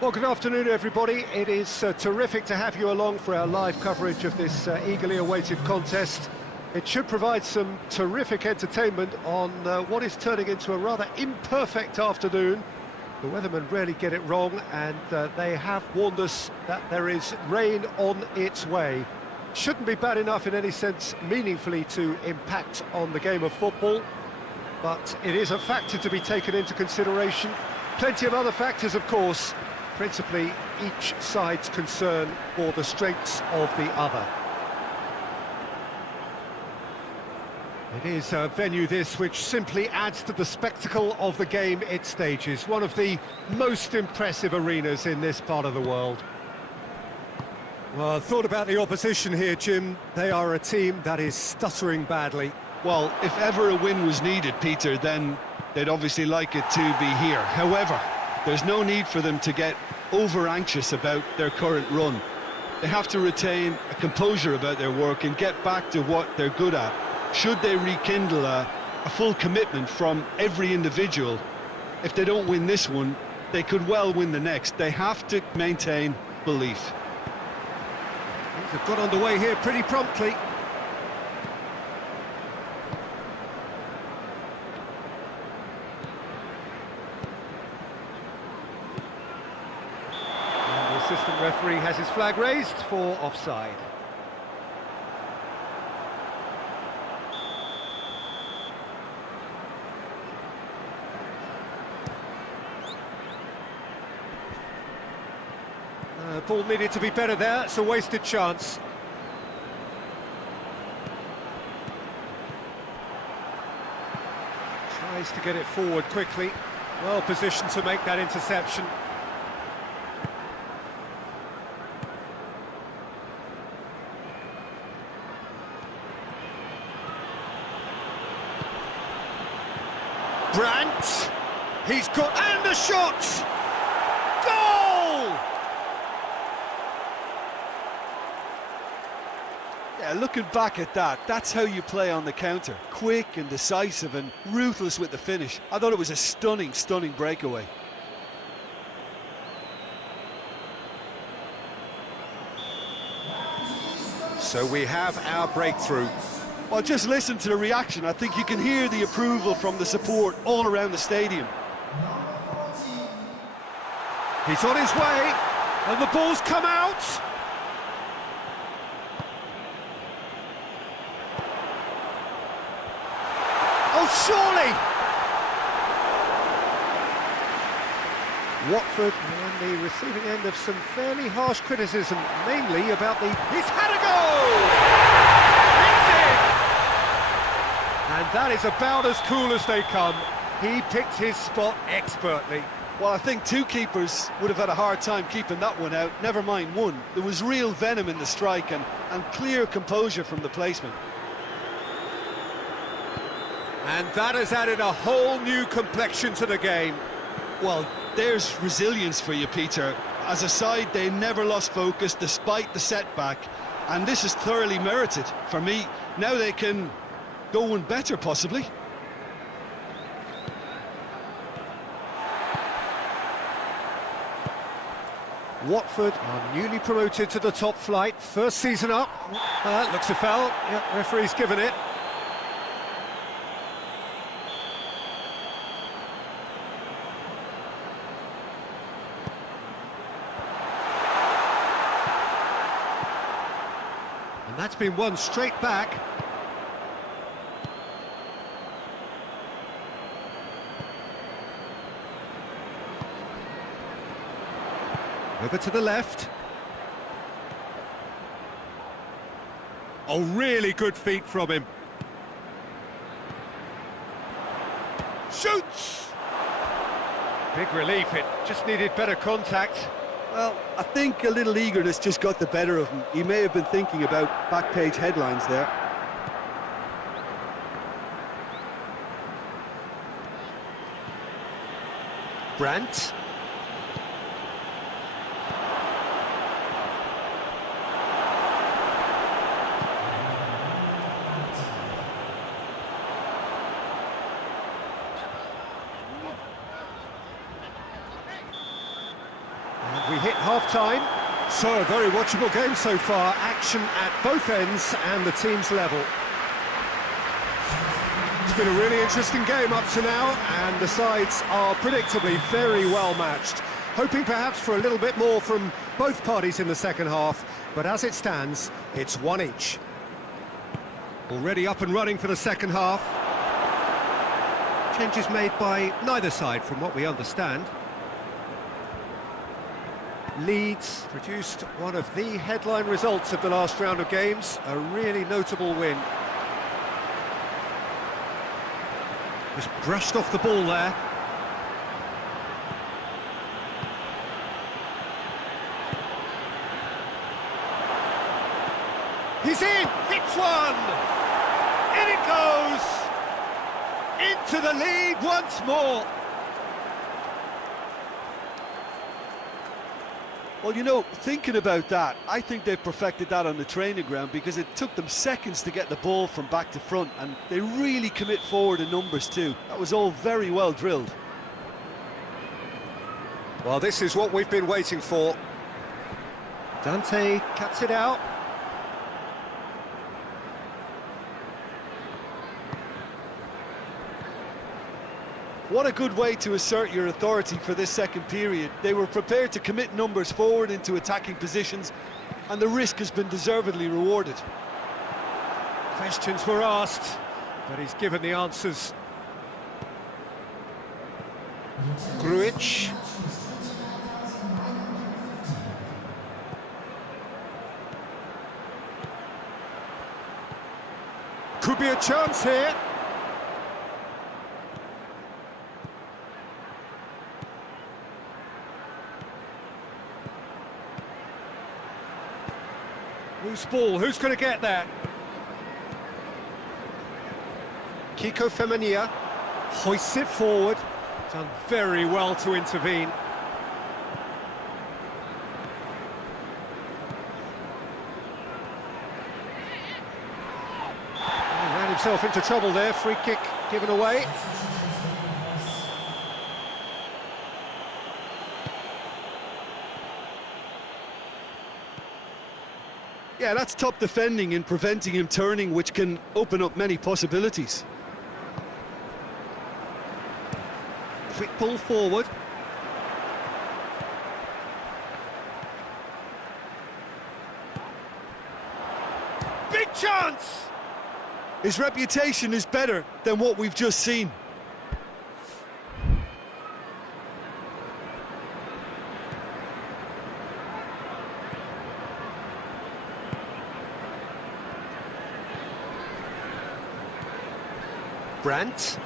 Well, good afternoon, everybody. It is terrific to have you along for our live coverage of this eagerly awaited contest. It should provide some terrific entertainment on what is turning into a rather imperfect afternoon. The weathermen rarely get it wrong, and they have warned us that there is rain on its way. Shouldn't be bad enough in any sense meaningfully to impact on the game of football, but it is a factor to be taken into consideration. Plenty of other factors, of course, principally each side's concern for the strengths of the other. It is a venue this which simply adds to the spectacle of the game it stages, one of the most impressive arenas in this part of the world. Well, I thought about the opposition here, Jim. They are a team that is stuttering badly. Well, if ever a win was needed, Peter, then they'd obviously like it to be here. However, there's no need for them to get over-anxious about their current run. They have to retain a composure about their work and get back to what they're good at. Should they rekindle a full commitment from every individual, if they don't win this one, they could well win the next. They have to maintain belief. Things have got underway here pretty promptly. And the assistant referee has his flag raised for offside. Ball needed to be better there, it's a wasted chance. Tries to get it forward quickly, well positioned to make that interception. Brandt, he's got, and the shot! Goal! Yeah, looking back at that, that's how you play on the counter. Quick and decisive and ruthless with the finish. I thought it was a stunning, stunning breakaway. So we have our breakthrough. Well, just listen to the reaction. I think you can hear the approval from the support all around the stadium. He's on his way, and the ball's come out. Oh, surely! Watford on the receiving end of some fairly harsh criticism, mainly about the... He's had a goal! It's in! And that is about as cool as they come. He picked his spot expertly. Well, I think two keepers would have had a hard time keeping that one out, never mind one. There was real venom in the strike and clear composure from the placement. And that has added a whole new complexion to the game. Well, there's resilience for you, Peter. As a side, they never lost focus despite the setback, and this is thoroughly merited. For me, now they can go one better, possibly. Watford are newly promoted to the top flight, first season up. Looks a foul, yeah, referee's given it. And that's been won straight back. Over to the left. Oh, really good feet from him. Shoots! Big relief, it just needed better contact. Well, I think a little eagerness just got the better of him. He may have been thinking about back-page headlines there. Brandt. hit half-time. So, a very watchable game so far. Action at both ends and the team's level. It's been a really interesting game up to now, and the sides are predictably very well matched. Hoping perhaps for a little bit more from both parties in the second half, but as it stands, it's one each. Already up and running for the second half. Changes made by neither side, from what we understand. Leeds produced one of the headline results of the last round of games, a really notable win. Just brushed off the ball there. He's in! Hits one! In it goes! Into the lead once more! Well, you know, thinking about that, I think they've perfected that on the training ground because it took them seconds to get the ball from back to front, and they really commit forward in numbers too. That was all very well drilled. Well, this is what we've been waiting for. Dante cuts it out. What a good way to assert your authority for this second period. They were prepared to commit numbers forward into attacking positions, and the risk has been deservedly rewarded. Questions were asked, but he's given the answers. Grujic. Could be a chance here. Loose ball, who's going to get that? Kiko Femenia hoists it forward. Done very well to intervene. He ran himself into trouble there, free kick given away. Yeah, that's top defending and preventing him turning, which can open up many possibilities. Quick ball forward. Big chance! His reputation is better than what we've just seen. Brandt.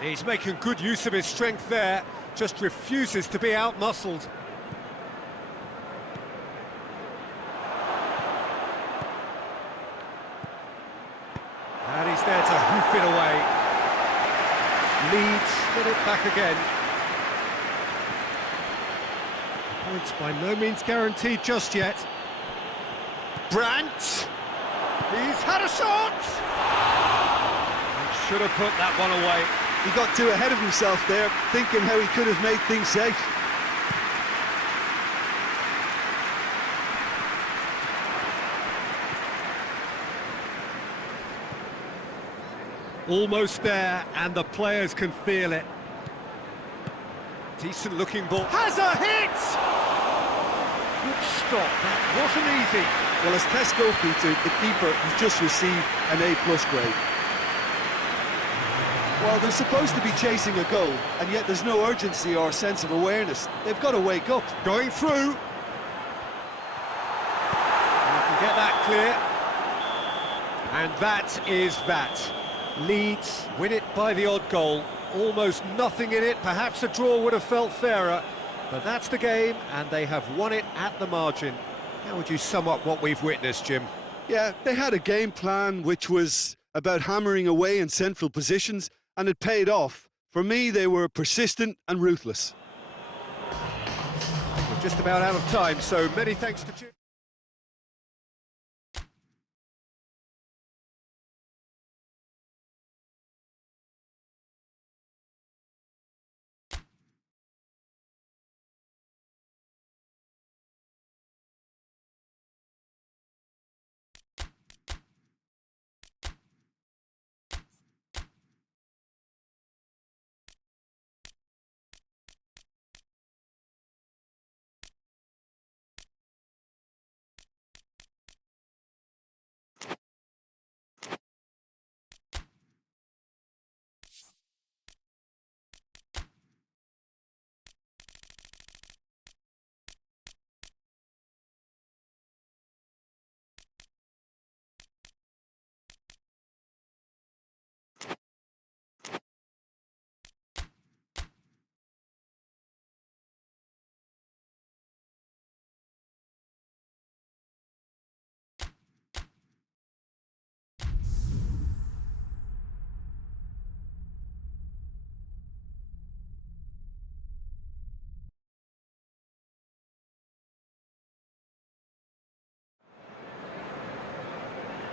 He's making good use of his strength there, just refuses to be out-muscled. And he's there to hoof it away. Leeds get it back again. Points by no means guaranteed just yet. Brandt! He's had a shot! He should have put that one away. He got too ahead of himself there, thinking how he could have made things safe. Almost there, and the players can feel it. Decent looking ball. Has a hit! Good stop, that wasn't easy. Well, as tests go, Peter, the keeper has just received an A+ grade. Well, they're supposed to be chasing a goal, and yet there's no urgency or sense of awareness. They've got to wake up. Going through. You can get that clear. And that is that. Leeds win it by the odd goal. Almost nothing in it. Perhaps a draw would have felt fairer. But that's the game, and they have won it at the margin. How would you sum up what we've witnessed, Jim? Yeah, they had a game plan which was about hammering away in central positions, and it paid off. For me, they were persistent and ruthless. We're just about out of time, so many thanks to Jim.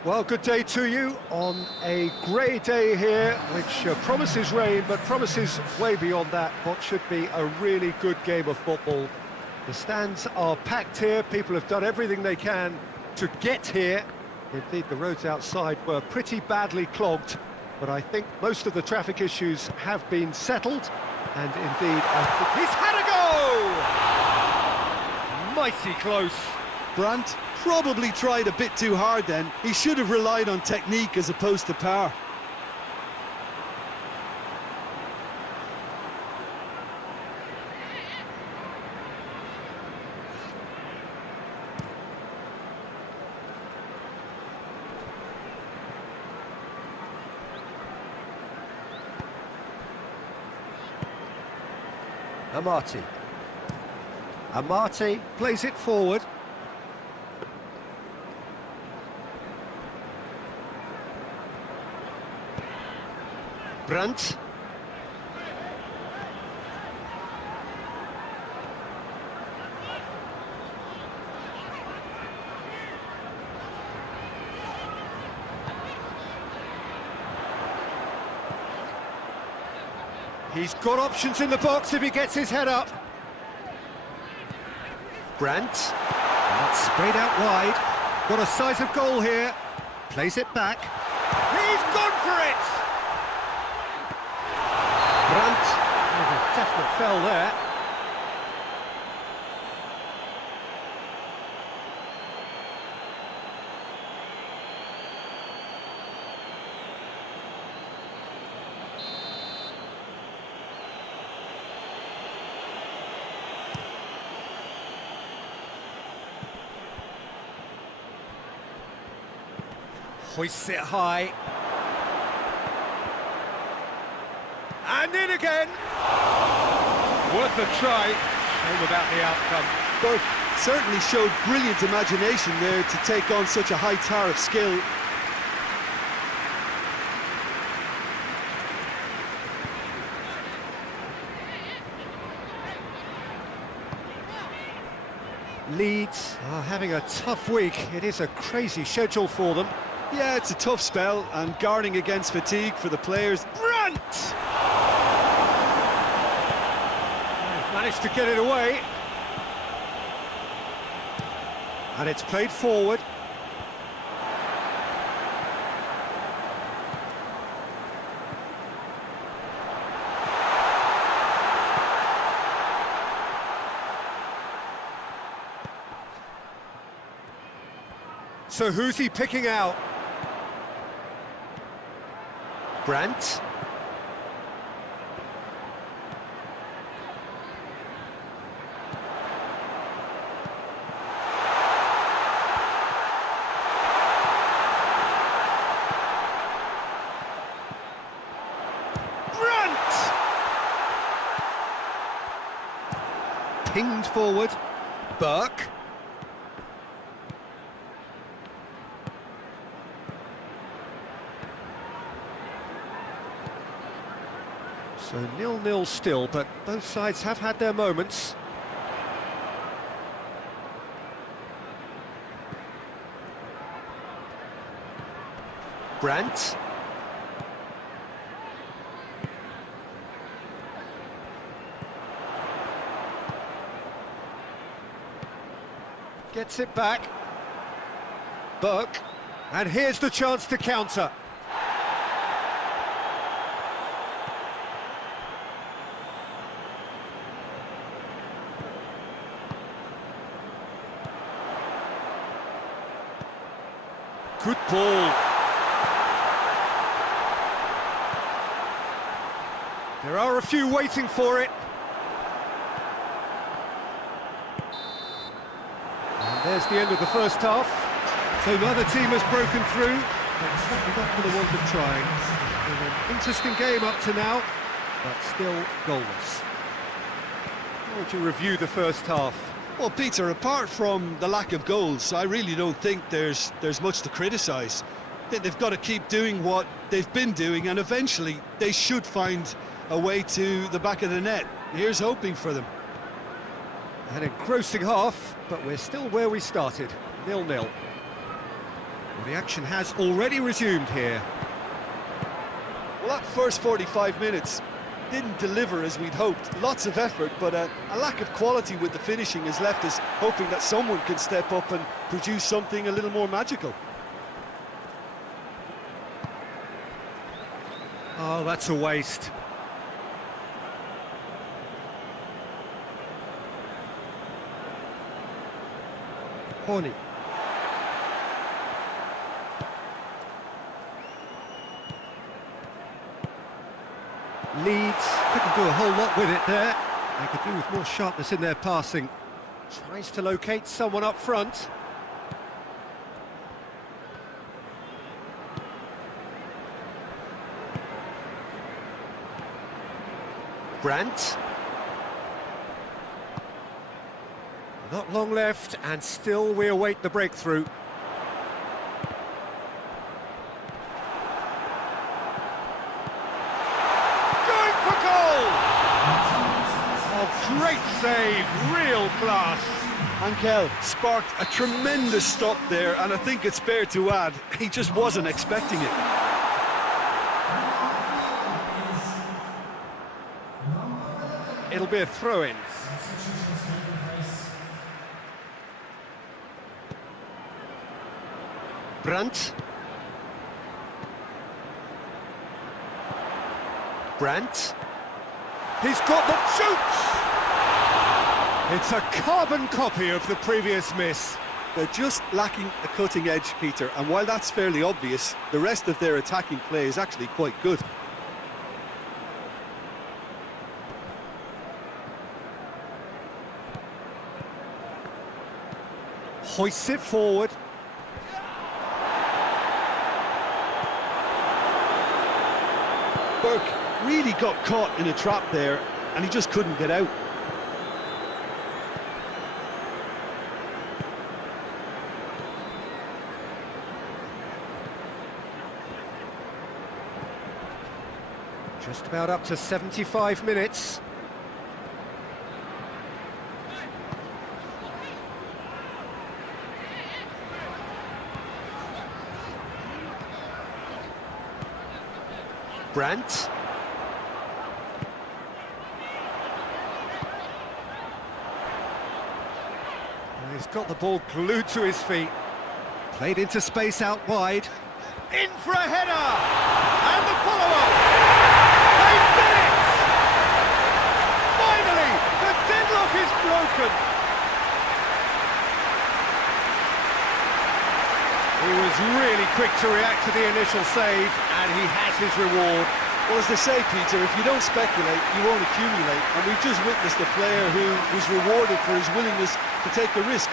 Well, good day to you on a grey day here, which promises rain, but promises way beyond that what should be a really good game of football. The stands are packed here, people have done everything they can to get here. Indeed, the roads outside were pretty badly clogged, but I think most of the traffic issues have been settled, and indeed, I think he's had a go! Mighty close. Brandt probably tried a bit too hard then. He should have relied on technique as opposed to power. Amati plays it forward. Brandt. He's got options in the box if he gets his head up. Brandt. That's sprayed out wide. Got a size of goal here. Plays it back. He's gone for it! Brandt. There's a definite foul there. Hoists it high. And in again! Worth a try. Shame about the outcome. Both certainly showed brilliant imagination there to take on such a high tower of skill. Leeds are having a tough week. It is a crazy schedule for them. Yeah, it's a tough spell, and guarding against fatigue for the players. Brandt! They've managed to get it away. And it's played forward. So who's he picking out? Brandt. Brandt! Pinged forward. Burke. So 0-0 still, but both sides have had their moments. Brandt. Gets it back. Burke. And here's the chance to counter. Good ball. There are a few waiting for it. And there's the end of the first half. So neither team has broken through, but certainly not for the want of trying. It's been an interesting game up to now, but still goalless. How would you review the first half? Well, Peter, apart from the lack of goals, I really don't think there's much to criticise. They've got to keep doing what they've been doing, and eventually they should find a way to the back of the net. Here's hoping for them. An engrossing half, but we're still where we started, 0-0. Well, the action has already resumed here. Well, that first 45 minutes didn't deliver as we'd hoped. Lots of effort, but a lack of quality with the finishing has left us hoping that someone can step up and produce something a little more magical. Oh, that's a waste. Horny. Leeds couldn't do a whole lot with it there. They could do with more sharpness in their passing. Tries to locate someone up front. Brandt. Not long left, and still we await the breakthrough. Going for goal! Oh, great save, real class. Ankel sparked a tremendous stop there, and I think it's fair to add, he just wasn't expecting it. It'll be a throw-in. Brandt. Brandt. He's got the shoots! It's a carbon copy of the previous miss. They're just lacking a cutting edge, Peter, and while that's fairly obvious, the rest of their attacking play is actually quite good. Hoists it forward. Burke really got caught in a trap there, and he just couldn't get out. Just about up to 75 minutes. Brandt. He's got the ball glued to his feet. Played into space out wide. In for a header! And the follow-up! They did it! Finally, the deadlock is broken! He was really quick to react to the initial save, and he has his reward. Well, as they say, Peter, if you don't speculate, you won't accumulate. And we've just witnessed a player who was rewarded for his willingness to take the risk,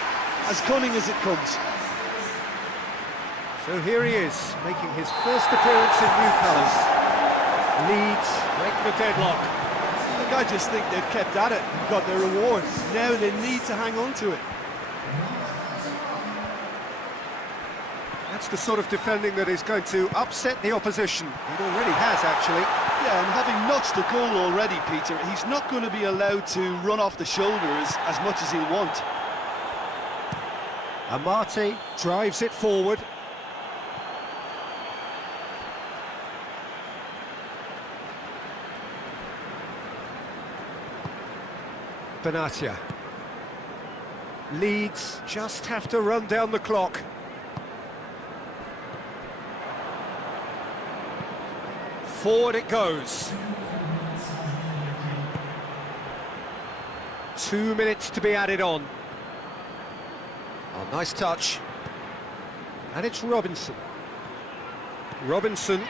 as cunning as it comes. So here he is, making his first appearance in new colours. Leeds break the deadlock. Look, I just think they've kept at it and got their reward. Now they need to hang on to it. That's the sort of defending that is going to upset the opposition. It already has, actually. Yeah, and having notched a goal already, Peter, he's not going to be allowed to run off the shoulders as much as he'll want. Amati drives it forward. Benatia. Leeds just have to run down the clock. Forward it goes. 2 minutes to be added on. Oh, nice touch. And it's Robinson. Robinson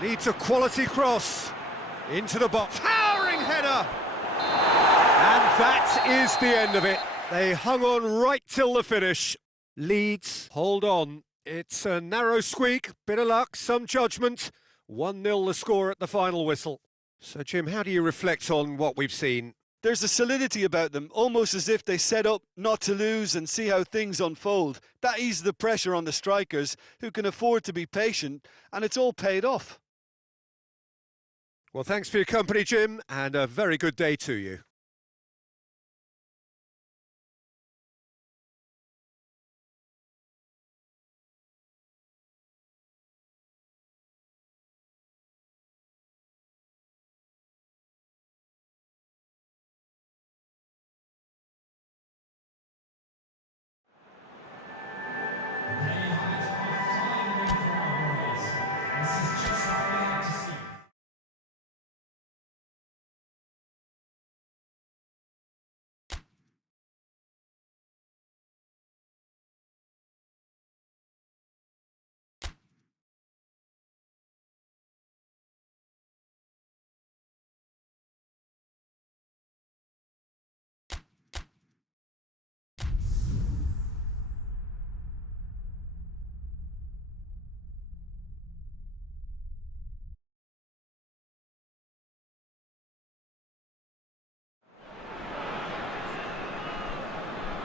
needs a quality cross into the box. Towering header! And that is the end of it. They hung on right till the finish. Leeds hold on. It's a narrow squeak, bit of luck, some judgment. 1-0 the score at the final whistle. So, Jim, how do you reflect on what we've seen? There's a solidity about them, almost as if they set up not to lose and see how things unfold. That eases the pressure on the strikers, who can afford to be patient, and it's all paid off. Well, thanks for your company, Jim, and a very good day to you.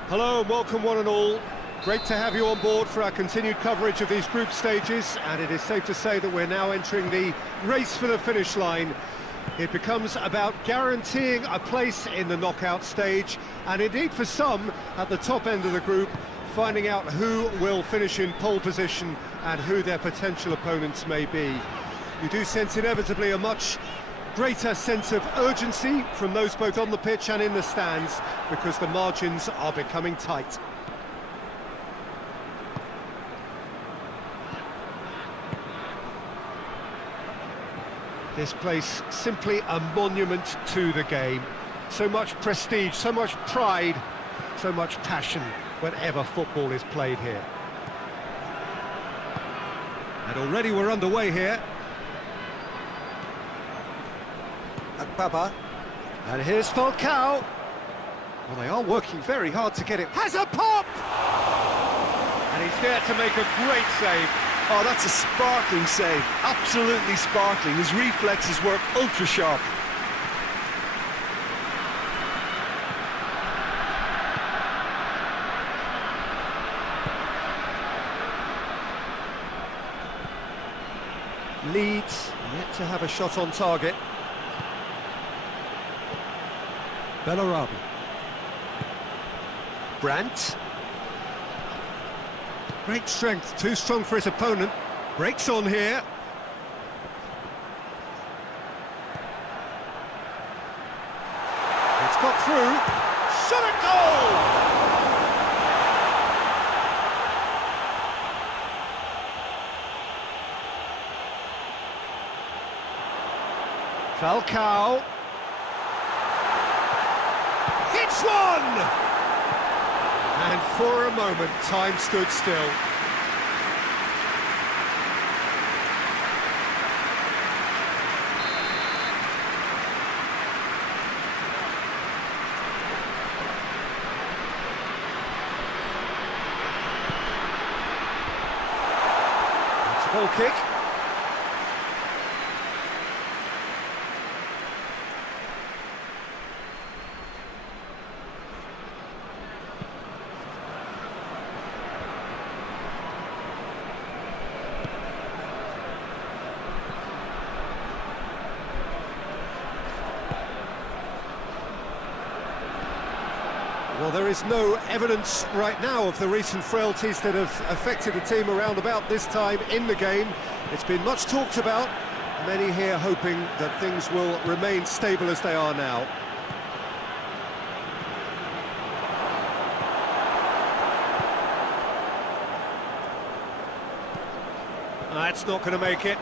Hello and welcome one and all. Great to have you on board for our continued coverage of these group stages, and it is safe to say that we're now entering the race for the finish line. It becomes about guaranteeing a place in the knockout stage, and indeed for some at the top end of the group, finding out who will finish in pole position and who their potential opponents may be. You do sense inevitably a much greater sense of urgency from those both on the pitch and in the stands, because the margins are becoming tight. This place simply a monument to the game. So much prestige, so much pride, so much passion whenever football is played here. And already we're underway here. Akbaba. And here's Falcao. Well, they are working very hard to get it. Has a pop! And he's there to make a great save. Oh, that's a sparkling save. Absolutely sparkling. His reflexes work ultra sharp. Leeds yet to have a shot on target. Bellarabi. Brandt. Great strength, too strong for his opponent. Breaks on here. It's got through. Shot at goal! Falcao. Hits one! And for a moment, time stood still. It's a goal kick. Well, there is no evidence right now of the recent frailties that have affected the team around about this time in the game. It's been much talked about, many here hoping that things will remain stable as they are now. That's not going to make it.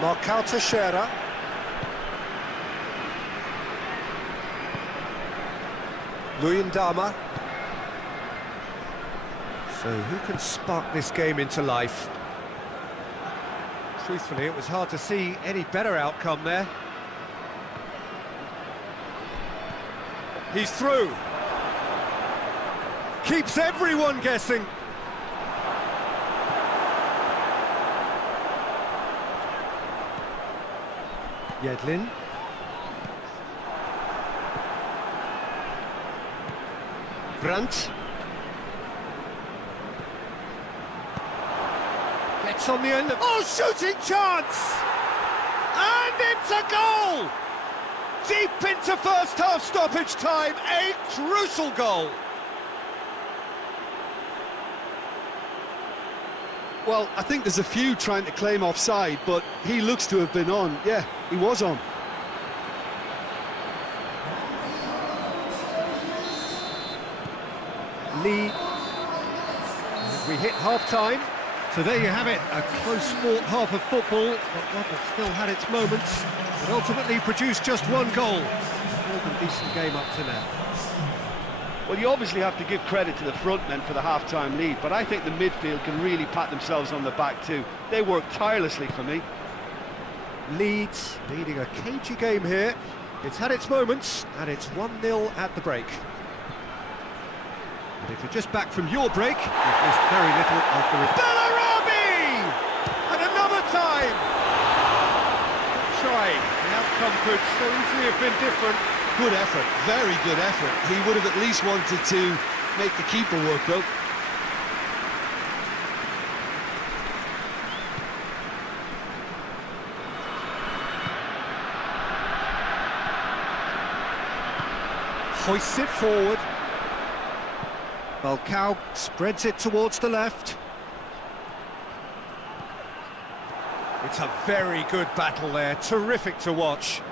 Marcao Teixeira. Luyendama. So who can spark this game into life? Truthfully, it was hard to see any better outcome there. He's through. Keeps everyone guessing. Yedlin. Brandt. Gets on the end of... Oh, shooting chance! And it's a goal! Deep into first half stoppage time, a crucial goal. Well, I think there's a few trying to claim offside, but he looks to have been on. Yeah, he was on. Lee. We hit half-time. So there you have it, a close-fought half of football, but one that still had its moments, but ultimately produced just one goal. More than decent game up to now. Well, you obviously have to give credit to the front men for the half-time lead, but I think the midfield can really pat themselves on the back too. They work tirelessly for me. Leeds leading a cagey game here. It's had its moments, and it's 1-0 at the break. And if you're just back from your break, you've missed very little of the Bellarabi! And another time! Trying. The outcome could so easily have been different. Good effort, very good effort. He would have at least wanted to make the keeper work, though. Hoists it forward. Falcao spreads it towards the left. It's a very good battle there, terrific to watch.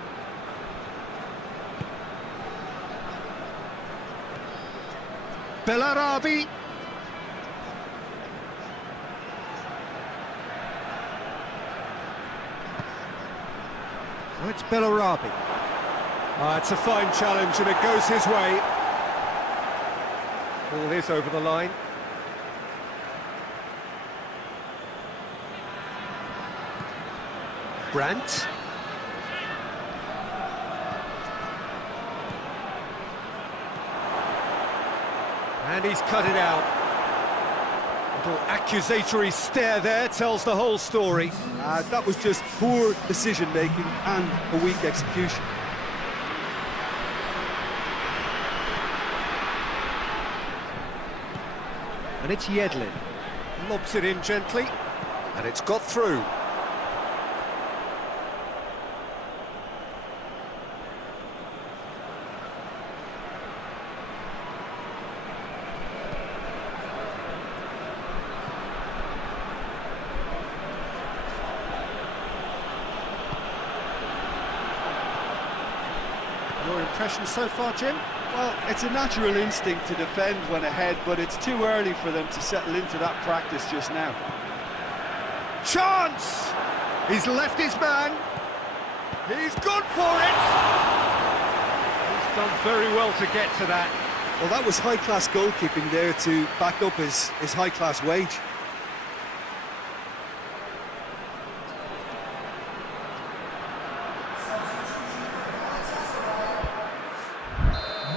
Bellarabi. Oh, it's Bellarabi. It's a fine challenge and it goes his way. Ball is over the line. Brandt. And he's cut it out. Little accusatory stare there tells the whole story. That was just poor decision-making and a weak execution. And it's Yedlin. Lobs it in gently. And it's got through. Your impression so far, Jim? Well, it's a natural instinct to defend when ahead, but it's too early for them to settle into that practice just now. Chance! He's left his man. He's gone for it! He's done very well to get to that. Well, that was high-class goalkeeping there to back up his high-class wage.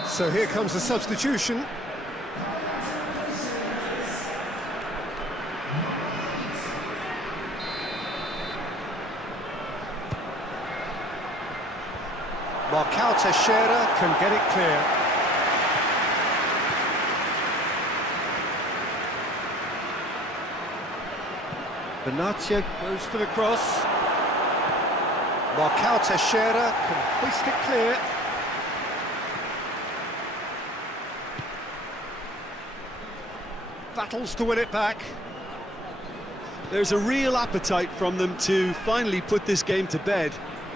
So here comes the substitution. Marcao Teixeira can get it clear. Benatia goes for the cross. Marcao Teixeira can hoist it clear. Battles to win it back. There's a real appetite from them to finally put this game to bed,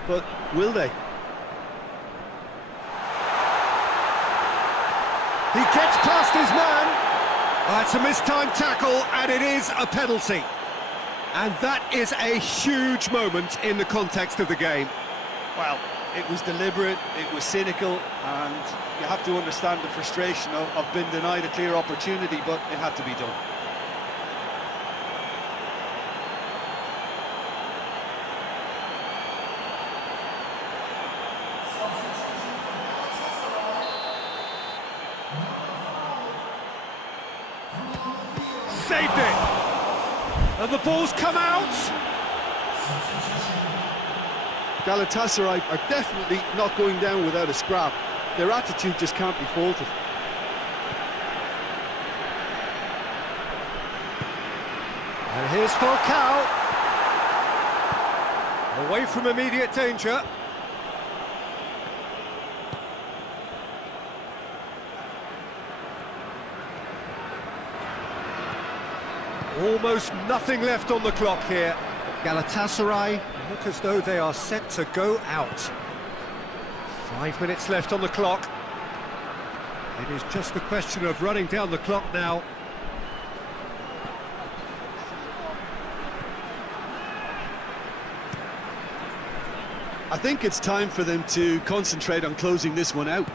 but will they? He gets past his man. That's a mistimed tackle, and it is a penalty. And that is a huge moment in the context of the game. Well, it was deliberate, it was cynical, and you have to understand the frustration of being denied a clear opportunity, but it had to be done. Saved it! And the ball's come out! Galatasaray are definitely not going down without a scrap. Their attitude just can't be faulted. And here's Falcao. Away from immediate danger. Almost nothing left on the clock here. Galatasaray look as though they are set to go out. 5 minutes left on the clock. It is just a question of running down the clock now. I think it's time for them to concentrate on closing this one out.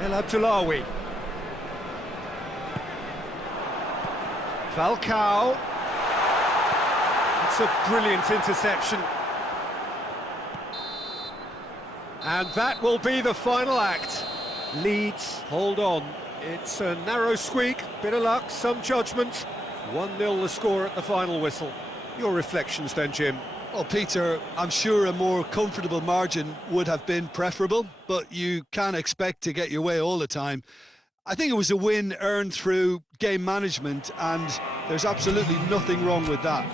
El Abdullawi. Falcao. It's a brilliant interception. And that will be the final act. Leeds, hold on. It's a narrow squeak, bit of luck, some judgment. 1-0 the score at the final whistle. Your reflections then, Jim? Well, Peter, I'm sure a more comfortable margin would have been preferable, but you can't expect to get your way all the time. I think it was a win earned through game management, and there's absolutely nothing wrong with that.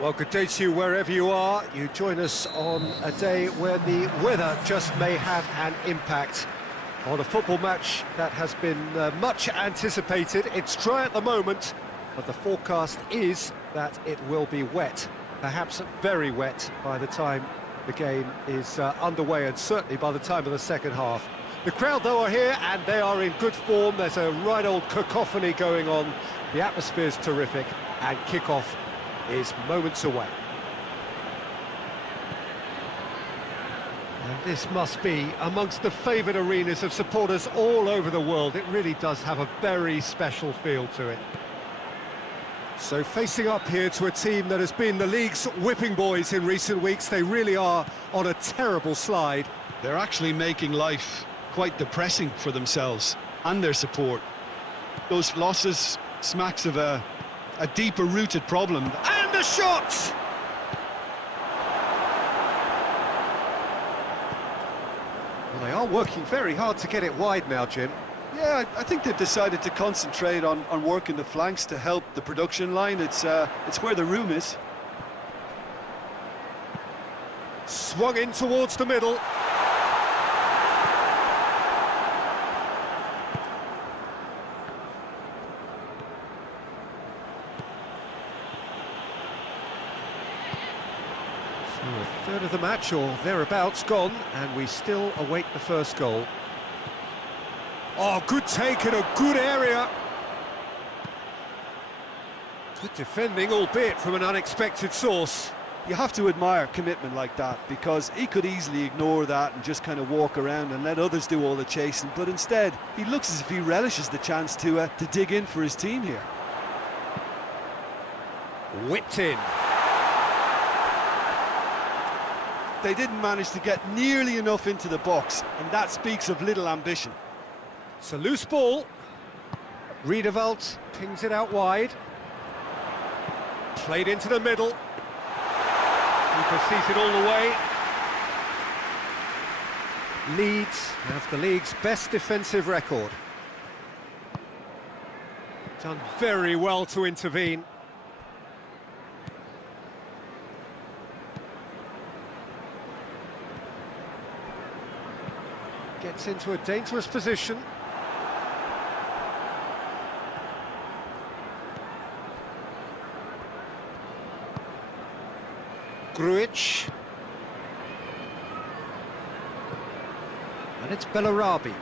Well, good day to you wherever you are. You join us on a day where the weather just may have an impact on a football match that has been much anticipated. It's dry at the moment, but the forecast is that it will be wet, perhaps very wet by the time the game is underway, and certainly by the time of the second half. The crowd, though, are here, and they are in good form. There's a right old cacophony going on. The atmosphere's terrific, and kick-off is moments away. And this must be amongst the favoured arenas of supporters all over the world. It really does have a very special feel to it. So facing up here to a team that has been the league's whipping boys in recent weeks, they really are on a terrible slide. They're actually making life quite depressing for themselves and their support. Those losses smacks of a deeper rooted problem. And the shot! Well, they are working very hard to get it wide now, Jim. Yeah, I think they've decided to concentrate on working the flanks to help the production line. It's where the room is. Swung in towards the middle. So a third of the match or thereabouts gone, and we still await the first goal. Oh, good take in a good area. Good defending, albeit from an unexpected source. You have to admire commitment like that, because he could easily ignore that and just kind of walk around and let others do all the chasing, but instead he looks as if he relishes the chance to dig in for his team here. Whipped in. They didn't manage to get nearly enough into the box, and that speaks of little ambition. It's a loose ball. Riedewald pings it out wide. Played into the middle. Keeper sees it all the way. Leeds have the league's best defensive record. Done very well to intervene. Gets into a dangerous position. Grujic. And it's Bellarabi.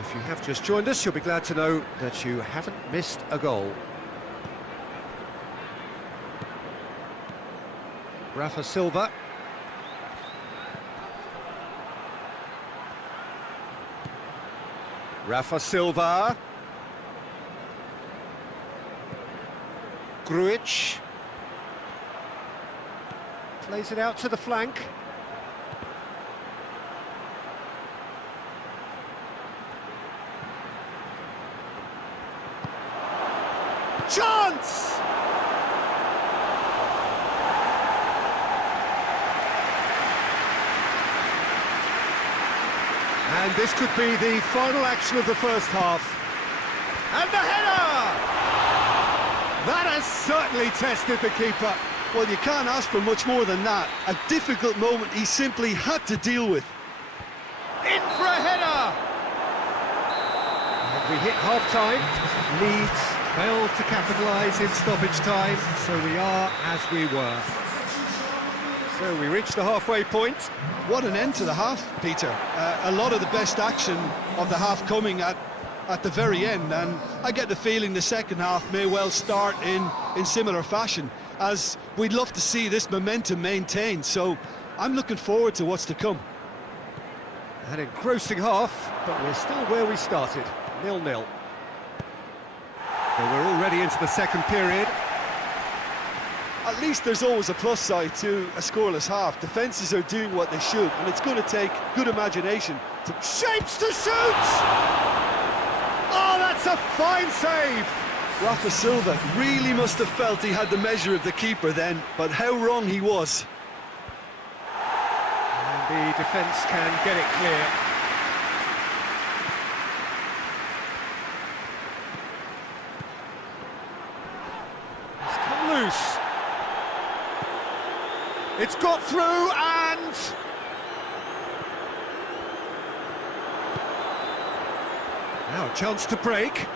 If you have just joined us, you'll be glad to know that you haven't missed a goal. Rafa Silva. Rafa Silva. Grujic. Plays it out to the flank. Chance! And this could be the final action of the first half. And the header! That has certainly tested the keeper. Well, you can't ask for much more than that. A difficult moment he simply had to deal with. In for a header! And we hit half-time. Leeds failed to capitalise in stoppage time, so we are as we were. So we reached the halfway point. What an end to the half, Peter. A lot of the best action of the half coming at the very end, and I get the feeling the second half may well start in similar fashion, as we'd love to see this momentum maintained, so I'm looking forward to what's to come. An engrossing half, but we're still where we started, 0-0. So we're already into the second period. At least there's always a plus side to a scoreless half. Defences are doing what they should, and it's going to take good imagination to... Shapes to shoot! Oh, that's a fine save! Rafa Silva really must have felt he had the measure of the keeper then, but how wrong he was. And the defence can get it clear. It's come loose. It's got through and... Now a chance to break.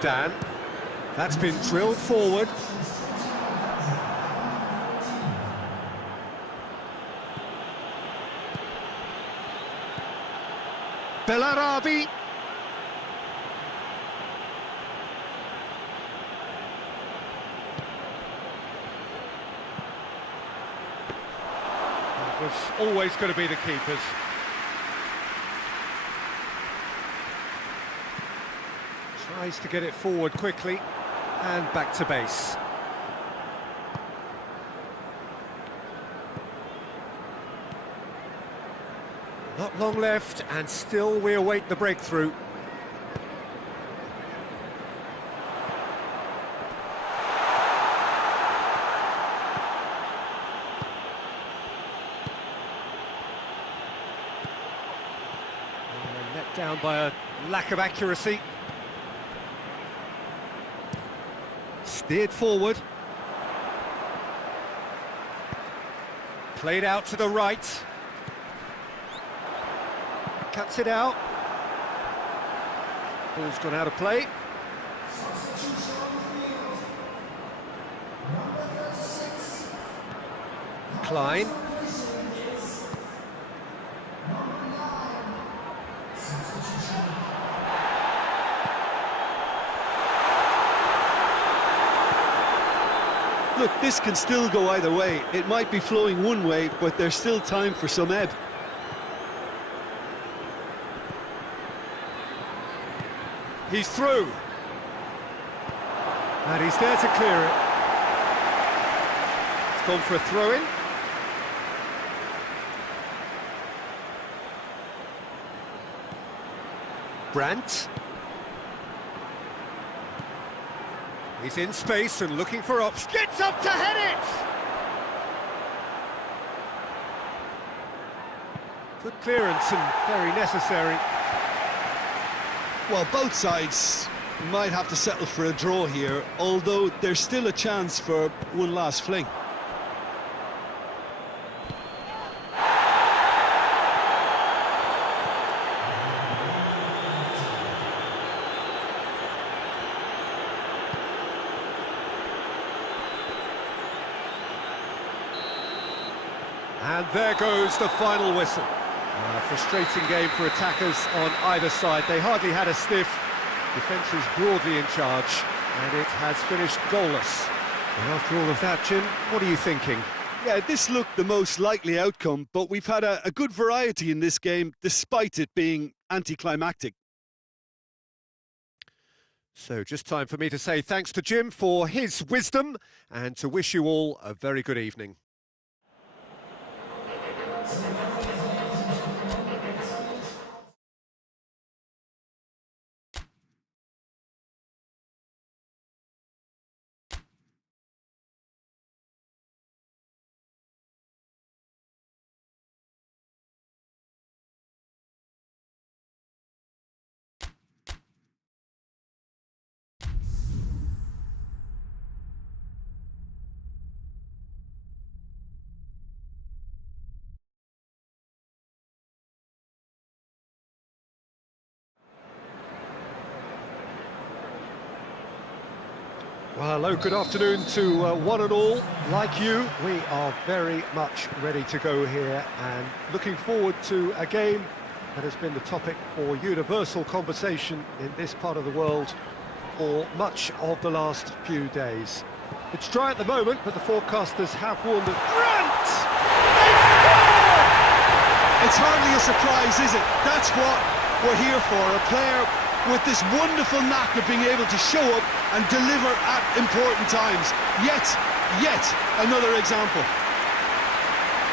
Dan, that's been drilled forward. Bellarabi. It was always going to be the keepers. Tries to get it forward quickly and back to base. Not long left, and still we await the breakthrough. Let down by a lack of accuracy. Steered forward. Played out to the right. Cuts it out. Ball's gone out of play. Klein. Look, this can still go either way. It might be flowing one way, but there's still time for some ebb. He's through. And he's there to clear it. It's gone for a throw-in. Brandt. He's in space and looking for options. Gets up to head it! Good clearance and very necessary. Well, both sides might have to settle for a draw here, although there's still a chance for one last fling. And there goes the final whistle. A frustrating game for attackers on either side. They hardly had a sniff. Defence is broadly in charge, and it has finished goalless. And after all of that, Jim, what are you thinking? Yeah, this looked the most likely outcome, but we've had a good variety in this game, despite it being anticlimactic. So just time for me to say thanks to Jim for his wisdom, and to wish you all a very good evening. Well, hello, good afternoon to one and all. Like you, we are very much ready to go here and looking forward to a game that has been the topic for universal conversation in this part of the world for much of the last few days. It's dry at the moment, but the forecasters have warned that Grant! It's hardly a surprise, is it? That's what we're here for, a player with this wonderful knack of being able to show up and deliver at important times. Yet another example.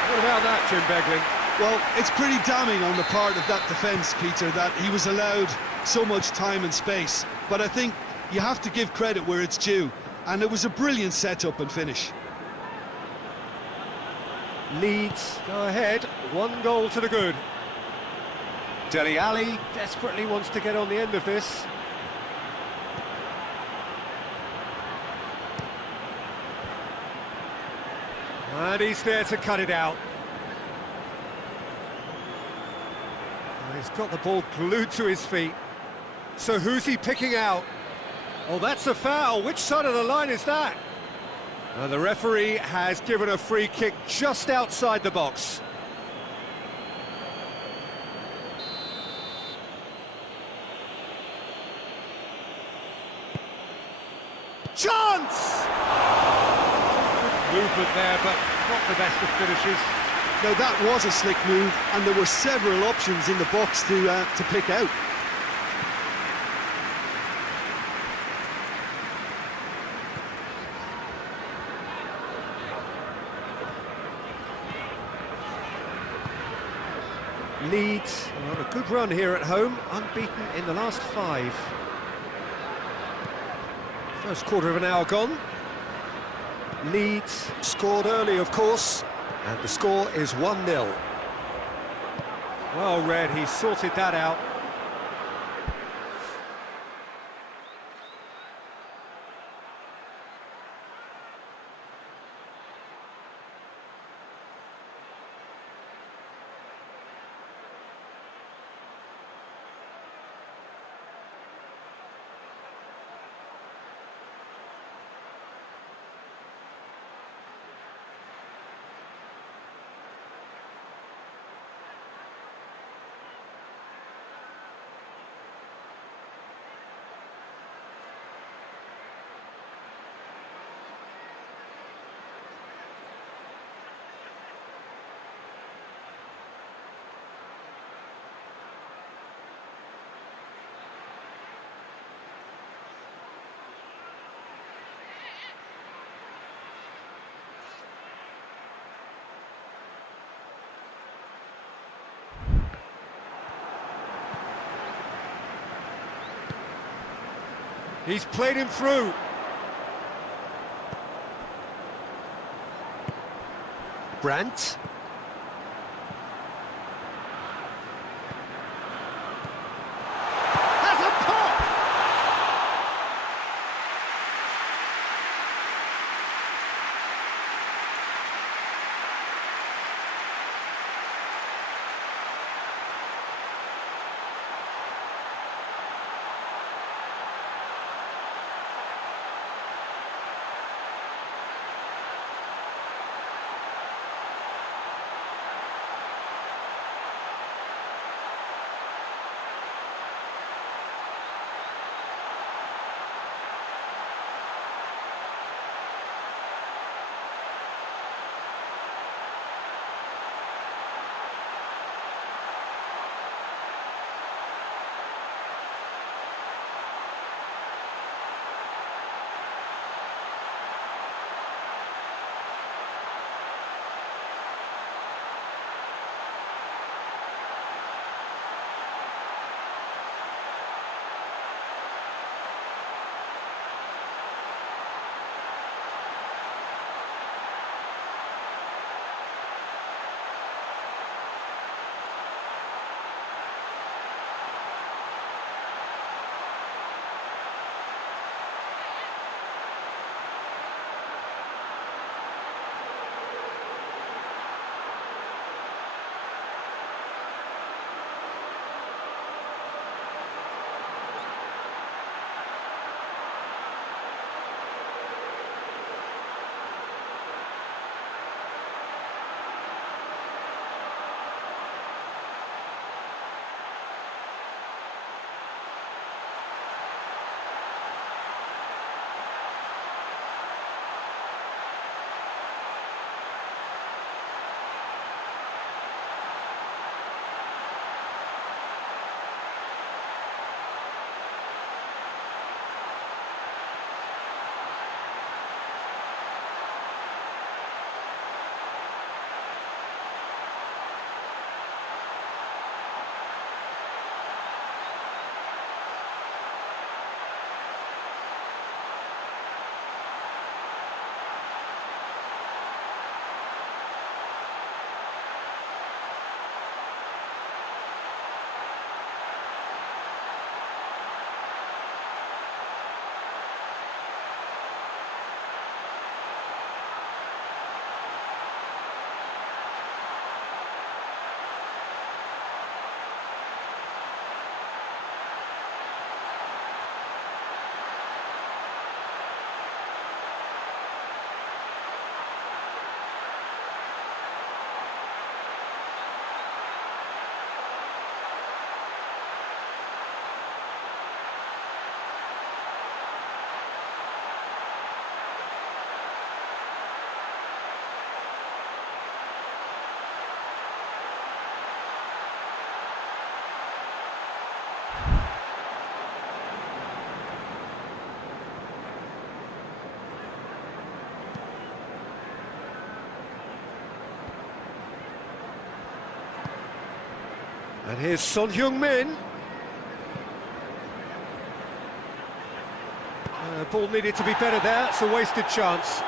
What about that, Jim Beglin? Well, it's pretty damning on the part of that defence, Peter, that he was allowed so much time and space. But I think you have to give credit where it's due, and it was a brilliant setup and finish. Leeds go ahead, 1 goal to the good. Dele Alli desperately wants to get on the end of this. And he's there to cut it out. He's got the ball glued to his feet. So who's he picking out? Oh, that's a foul. Which side of the line is that? The referee has given a free kick just outside the box. Chance! Movement there, but not the best of finishes. Now that was a slick move, and there were several options in the box to pick out. Leeds are on a good run here at home, unbeaten in the last 5. First quarter of an hour gone. Leeds scored early, of course, and the score is 1-0. Well read, he sorted that out. He's played him through. Brandt. Has a pop! And here's Son Heung-min. Ball needed to be better there, it's a wasted chance.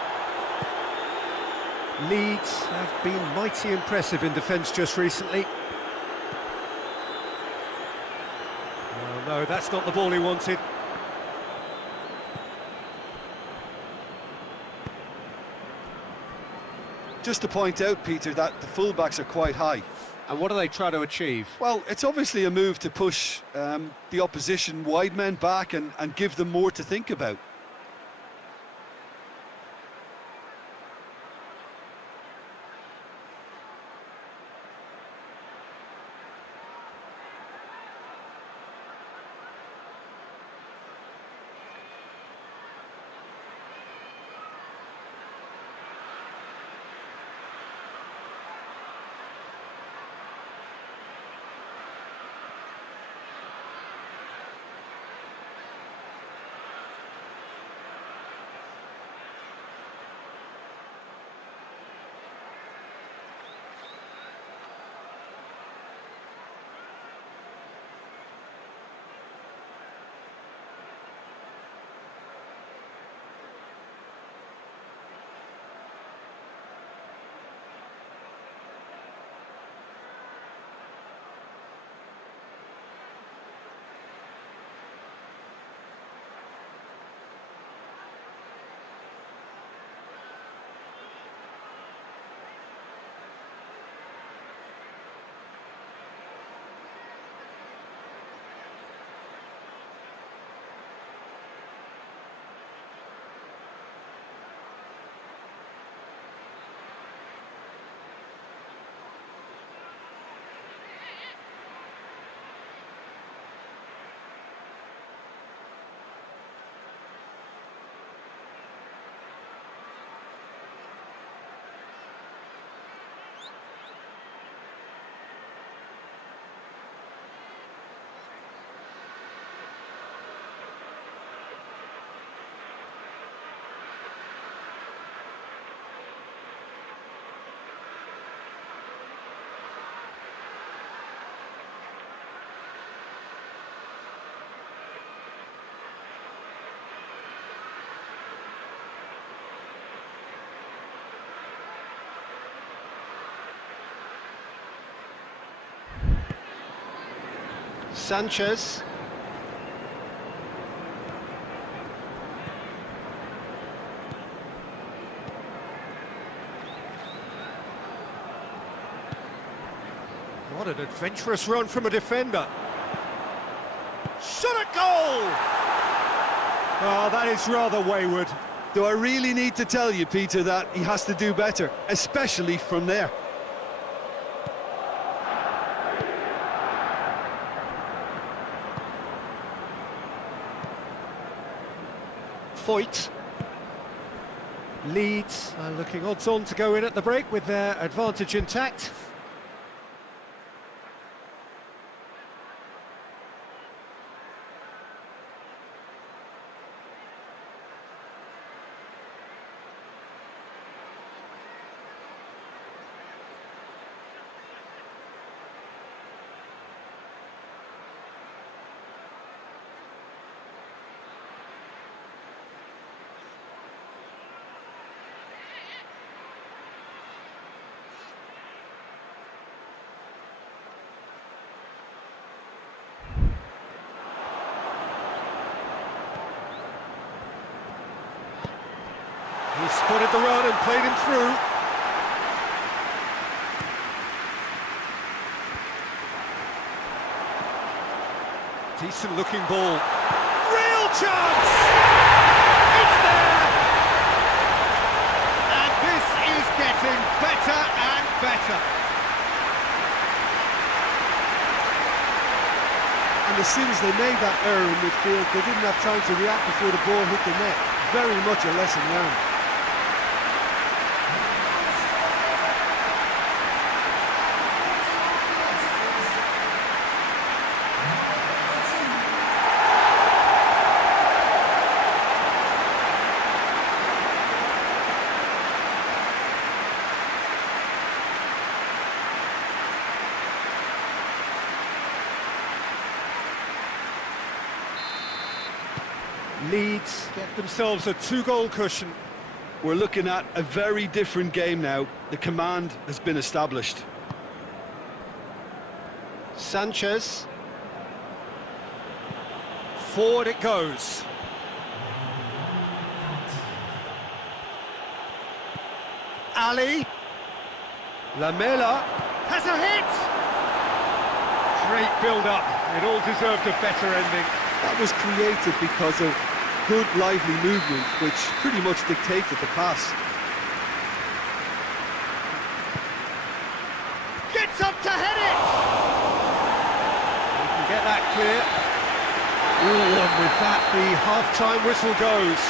Leeds have been mighty impressive in defence just recently. Oh, no, that's not the ball he wanted. Just to point out, Peter, that the fullbacks are quite high. And what do they try to achieve? Well, it's obviously a move to push the opposition wide men back and give them more to think about. Sanchez. What an adventurous run from a defender. Shot at goal! Oh, that is rather wayward. Do I really need to tell you, Peter, that he has to do better, especially from there? Foyt. Leeds are looking odds on to go in at the break with their advantage intact. He spotted the run and played him through. Decent looking ball. Real chance! It's there! And this is getting better and better. And as soon as they made that error in midfield, they didn't have time to react before the ball hit the net. Very much a lesson learned. Leeds get themselves a 2-goal cushion. We're looking at a very different game now. The command has been established. Sanchez. Forward it goes. Ali. Lamela has a hit! Great build-up. It all deserved a better ending. That was created because of good, lively movement, which pretty much dictated the pass. Gets up to head it! We can get that clear. Ooh, and with that, the half-time whistle goes.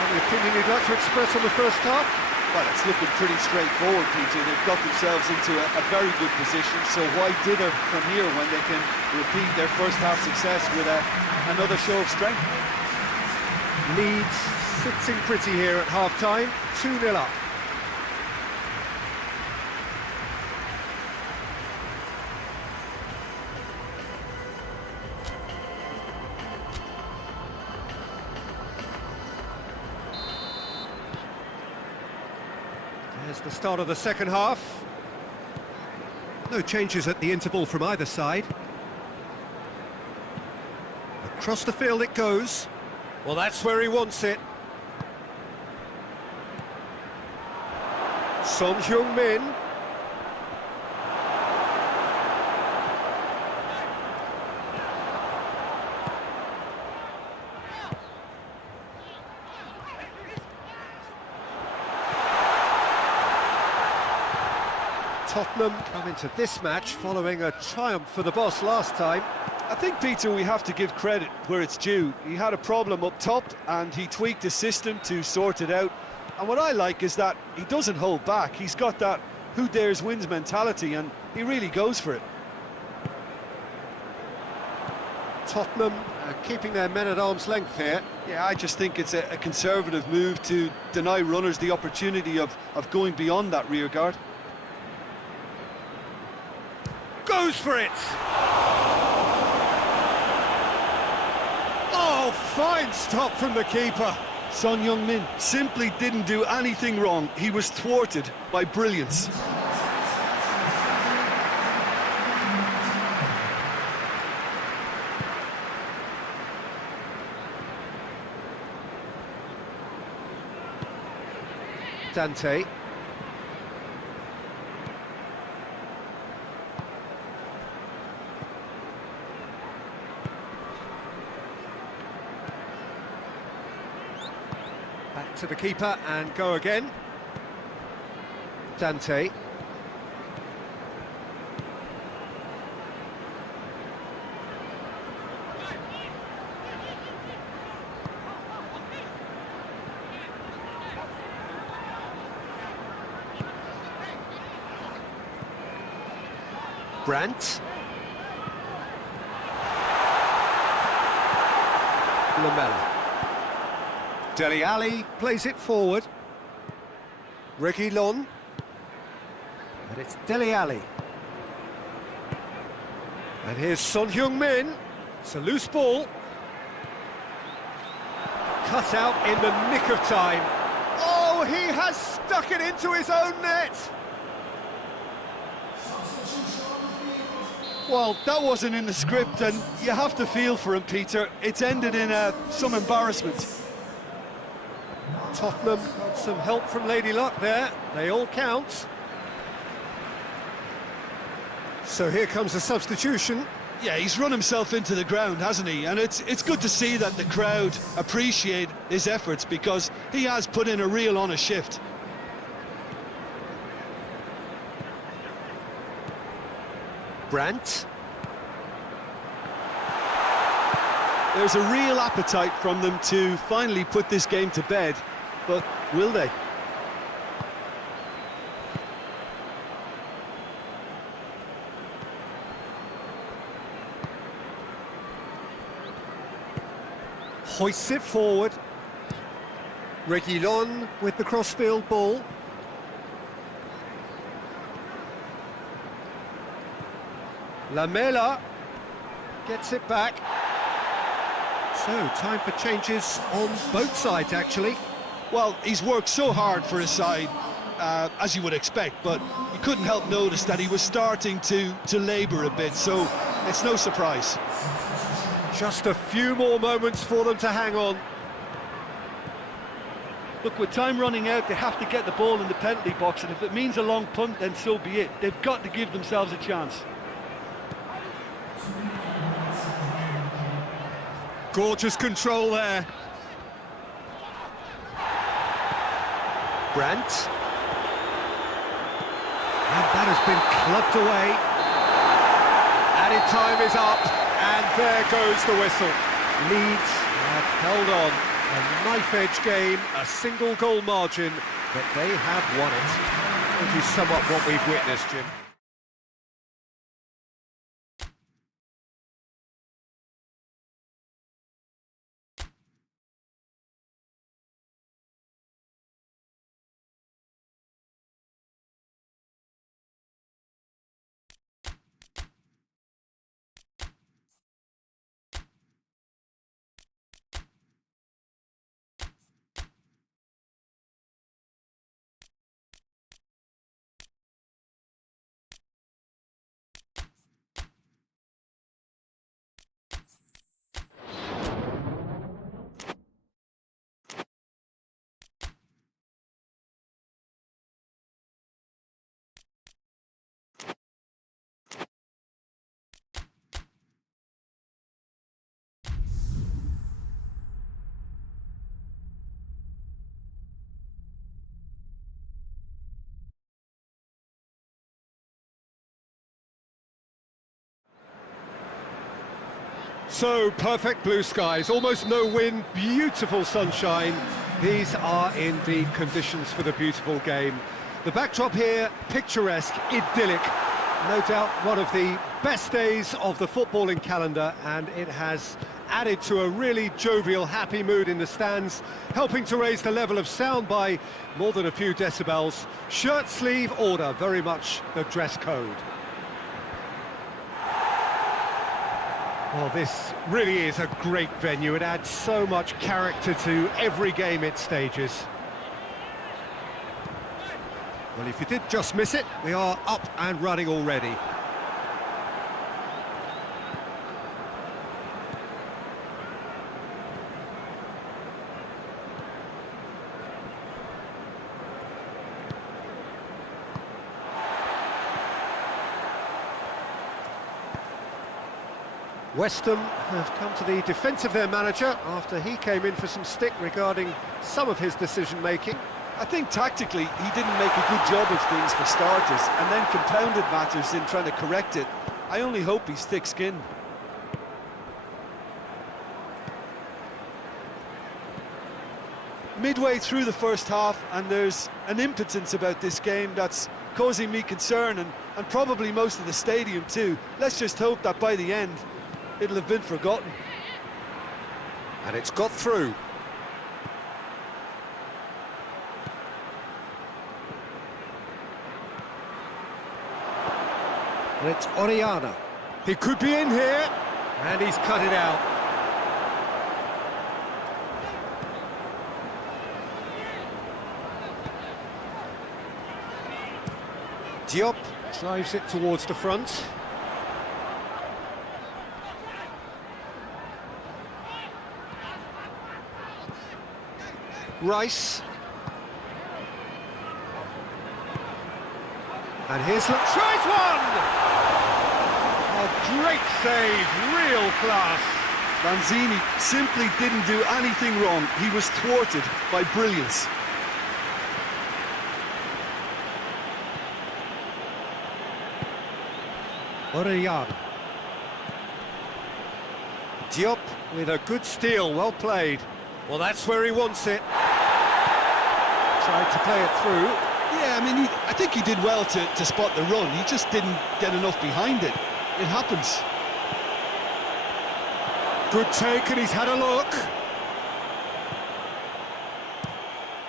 Any opinion you'd like to express on the first half? Well, it's looking pretty straightforward, Peter. They've got themselves into a very good position, so why dither from here when they can repeat their first half success with another show of strength? Leeds sitting pretty here at half-time, 2-0 up. There's the start of the second half. No changes at the interval from either side. Across the field it goes. Well, that's where he wants it. Son Heung-min. Tottenham come into this match following a triumph for the boss last time. I think, Peter, we have to give credit where it's due. He had a problem up top and he tweaked his system to sort it out. And what I like is that he doesn't hold back. He's got that who dares wins mentality and he really goes for it. Tottenham keeping their men at arm's length here. Yeah, I just think it's a conservative move to deny runners the opportunity of going beyond that rear guard. Goes for it! Oh, fine stop from the keeper. Son Heung-min simply didn't do anything wrong. He was thwarted by brilliance. Dante. Back to the keeper and go again. Dante. Brandt. Lamela. Dele Alli plays it forward. Reguilon. And it's Dele Alli. And here's Son Heung-min. It's a loose ball. Cut out in the nick of time. Oh, he has stuck it into his own net. Well, that wasn't in the script, and you have to feel for him, Peter. It's ended in some embarrassment. Tottenham got some help from Lady Luck there. They all count. So here comes a substitution. Yeah, he's run himself into the ground, hasn't he? And it's good to see that the crowd appreciate his efforts because he has put in a real honest shift. Brandt. There's a real appetite from them to finally put this game to bed, but will they? Hoists it forward. Reguilon with the crossfield ball. Lamela gets it back. So, time for changes on both sides, actually. Well, he's worked so hard for his side, as you would expect, but you couldn't help notice that he was starting to labour a bit, so it's no surprise. Just a few more moments for them to hang on. Look, with time running out, they have to get the ball in the penalty box, and if it means a long punt, then so be it. They've got to give themselves a chance. Gorgeous control there. Brandt. And that has been clubbed away. Added time is up, and there goes the whistle. Leeds have held on. A knife-edge game, a single goal margin, but they have won it. Which is somewhat what we've witnessed, Jim. So, perfect blue skies, almost no wind, beautiful sunshine. These are indeed conditions for the beautiful game. The backdrop here, picturesque, idyllic. No doubt one of the best days of the footballing calendar, and it has added to a really jovial, happy mood in the stands, helping to raise the level of sound by more than a few decibels. Shirt sleeve order, very much the dress code. Well, this really is a great venue. It adds so much character to every game it stages. Well, if you did just miss it, we are up and running already. West Ham have come to the defence of their manager after he came in for some stick regarding some of his decision-making. I think tactically he didn't make a good job of things for starters, and then compounded matters in trying to correct it. I only hope he's thick-skinned. Midway through the first half, and there's an impotence about this game that's causing me concern, and probably most of the stadium too. Let's just hope that by the end it'll have been forgotten. And it's got through. And it's Oriana. He could be in here, and he's cut it out. Diop drives it towards the front. Rice. And here's tries one! A great save, real class. Lanzini simply didn't do anything wrong. He was thwarted by brilliance. Orellana. Diop with a good steal, well played. Well, that's where he wants it. Tried to play it through. Yeah, I mean, I think he did well to spot the run. He just didn't get enough behind it. It happens. Good take, and he's had a look.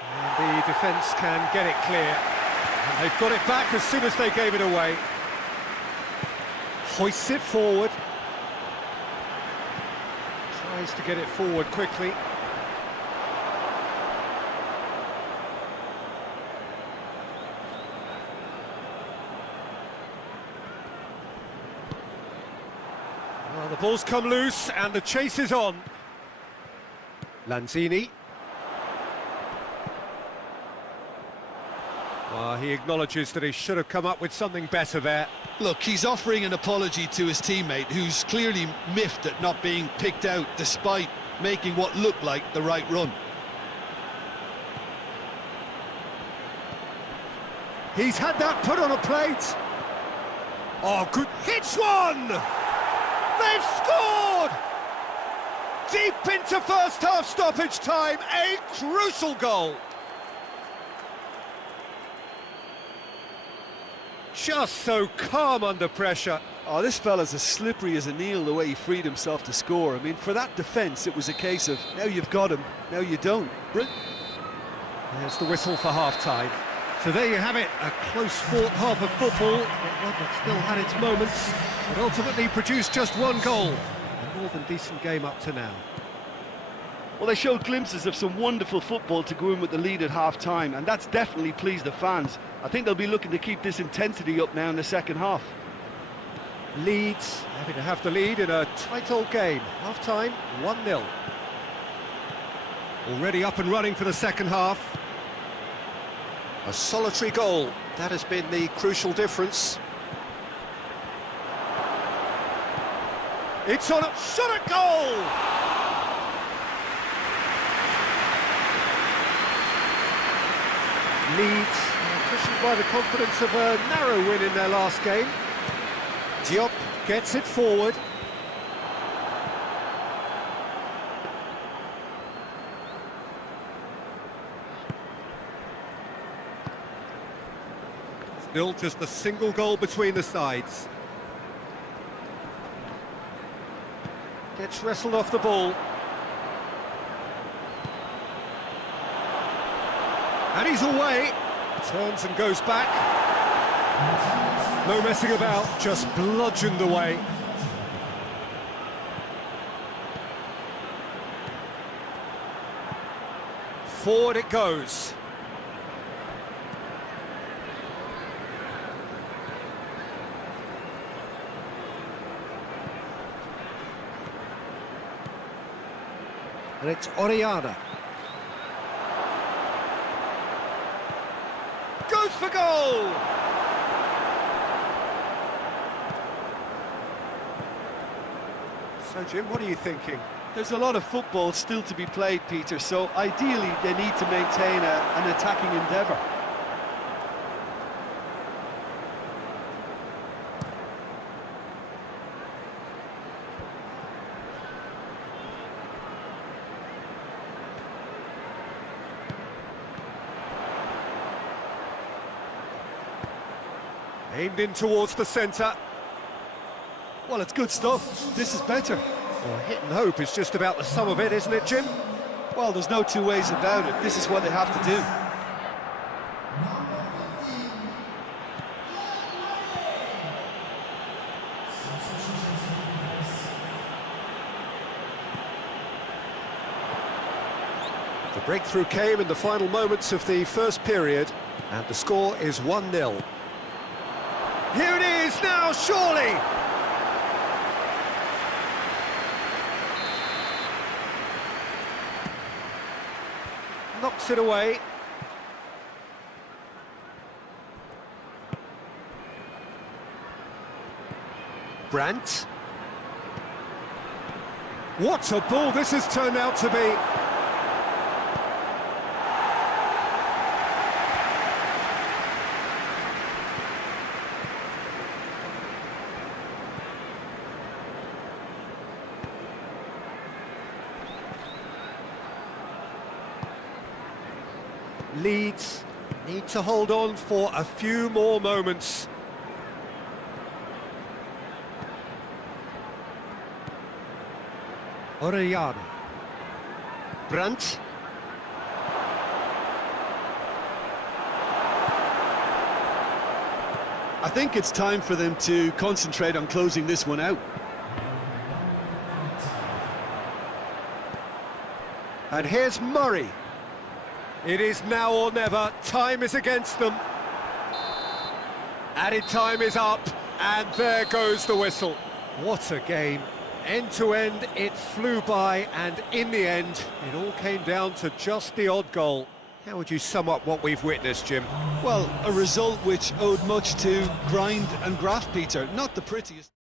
And the defence can get it clear. And they've got it back as soon as they gave it away. Hoists it forward. Tries to get it forward quickly. Well, the ball's come loose and the chase is on. Lanzini. Well, he acknowledges that he should have come up with something better there. Look, he's offering an apology to his teammate, who's clearly miffed at not being picked out despite making what looked like the right run. He's had that put on a plate. Oh, good. Hits one! They've scored! Deep into first half stoppage time, a crucial goal. Just so calm under pressure. Oh, this fella's as slippery as an eel, the way he freed himself to score. I mean, for that defence, it was a case of, now you've got him, now you don't. There's the whistle for half-time. So there you have it, a close-fought half of football, but one that still had its moments, but ultimately produced just one goal. A more than decent game up to now. Well, they showed glimpses of some wonderful football to go in with the lead at half-time, and that's definitely pleased the fans. I think they'll be looking to keep this intensity up now in the second half. Leeds happy to have the lead in a tight old game. Half-time, 1-0. Already up and running for the second half. A solitary goal, that has been the crucial difference. It's on a shot at goal! Leeds cushioned by the confidence of a narrow win in their last game. Diop gets it forward. Still just a single goal between the sides. Gets wrestled off the ball. And he's away. Turns and goes back. No messing about, just bludgeoned away. Forward it goes. And it's Oriana. Goes for goal! So, Jim, what are you thinking? There's a lot of football still to be played, Peter, so ideally they need to maintain an attacking endeavour. Aimed in towards the centre. Well, it's good stuff. This is better. Well, hit and hope is just about the sum of it, isn't it, Jim? Well, there's no two ways about it. This is what they have to do. The breakthrough came in the final moments of the first period, and the score is 1-0. Here it is now, surely! Knocks it away. Brandt. What a ball this has turned out to be! Leeds need to hold on for a few more moments. Orellana. Brandt. I think it's time for them to concentrate on closing this one out. And here's Murray. It is now or never. Time is against them. Added time is up, and there goes the whistle. What a game. End to end, it flew by, and in the end, it all came down to just the odd goal. How would you sum up what we've witnessed, Jim? Well, a result which owed much to grind and graft, Peter. Not the prettiest.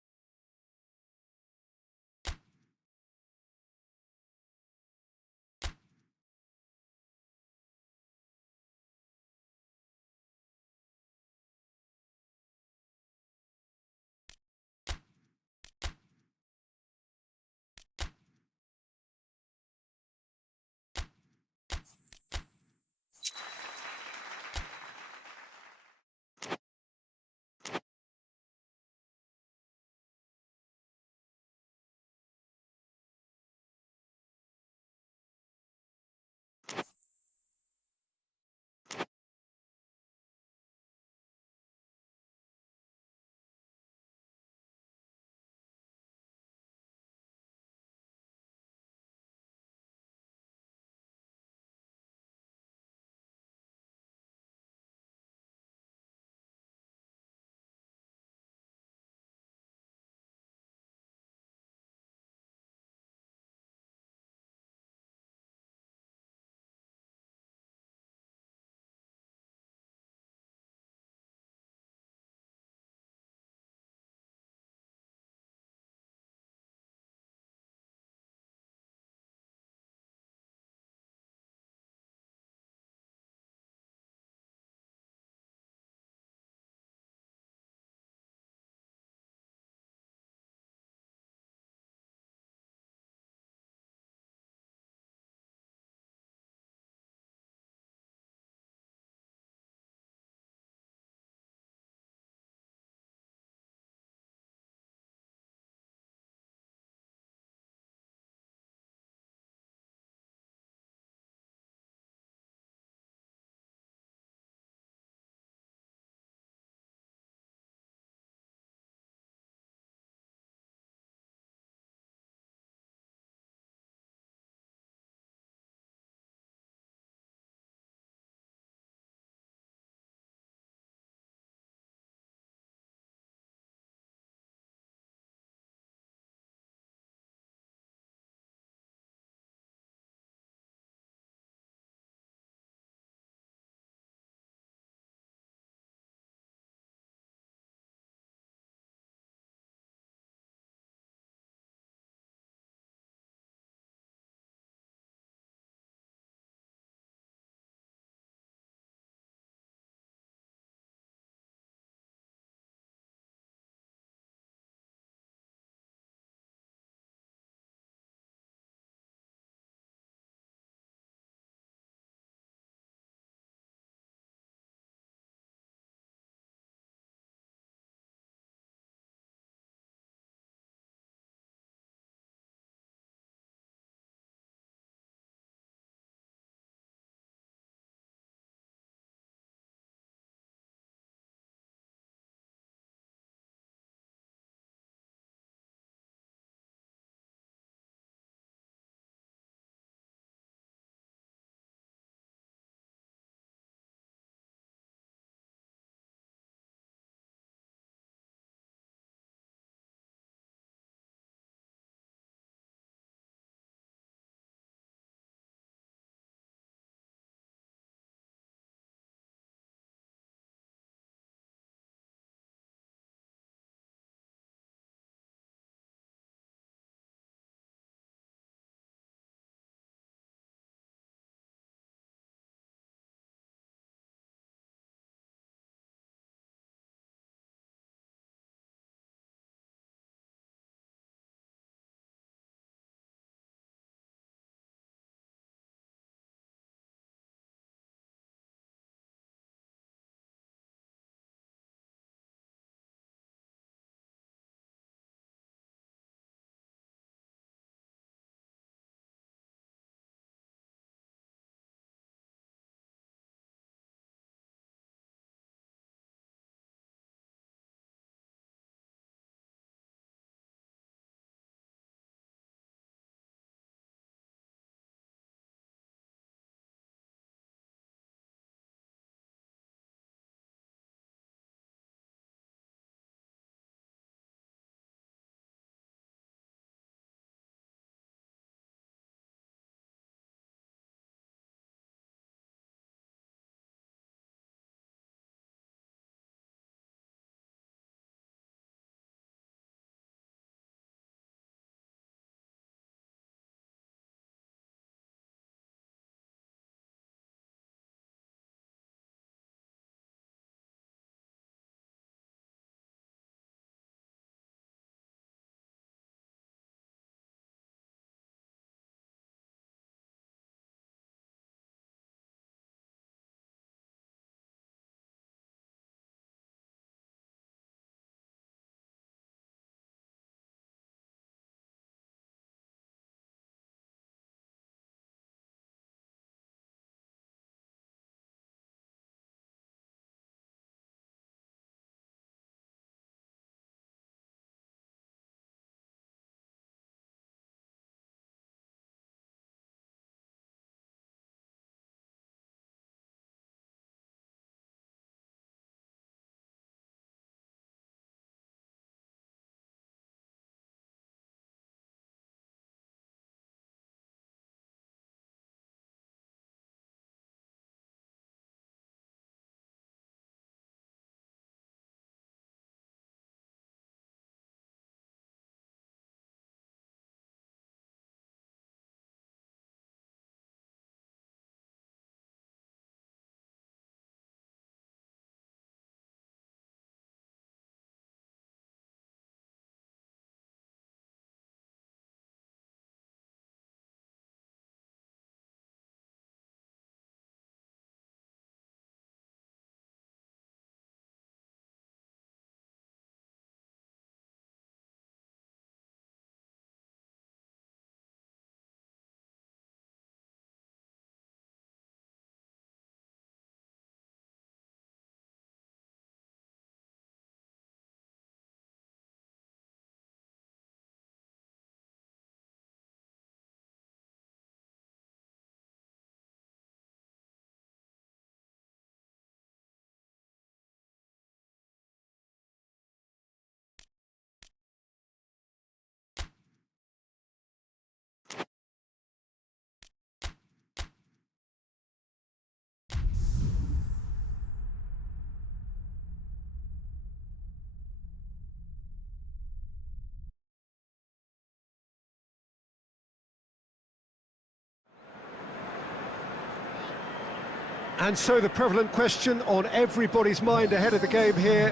And so the prevalent question on everybody's mind ahead of the game here,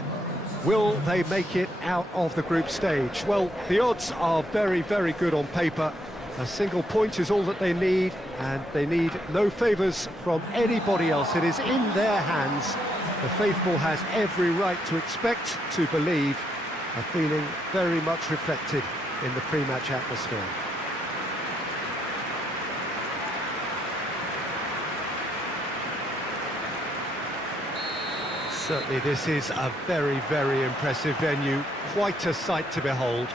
will they make it out of the group stage? Well, the odds are very, very good on paper. A single point is all that they need, and they need no favours from anybody else. It is in their hands. The faithful has every right to expect, to believe, a feeling very much reflected in the pre-match atmosphere. Certainly this is a very, very impressive venue, quite a sight to behold.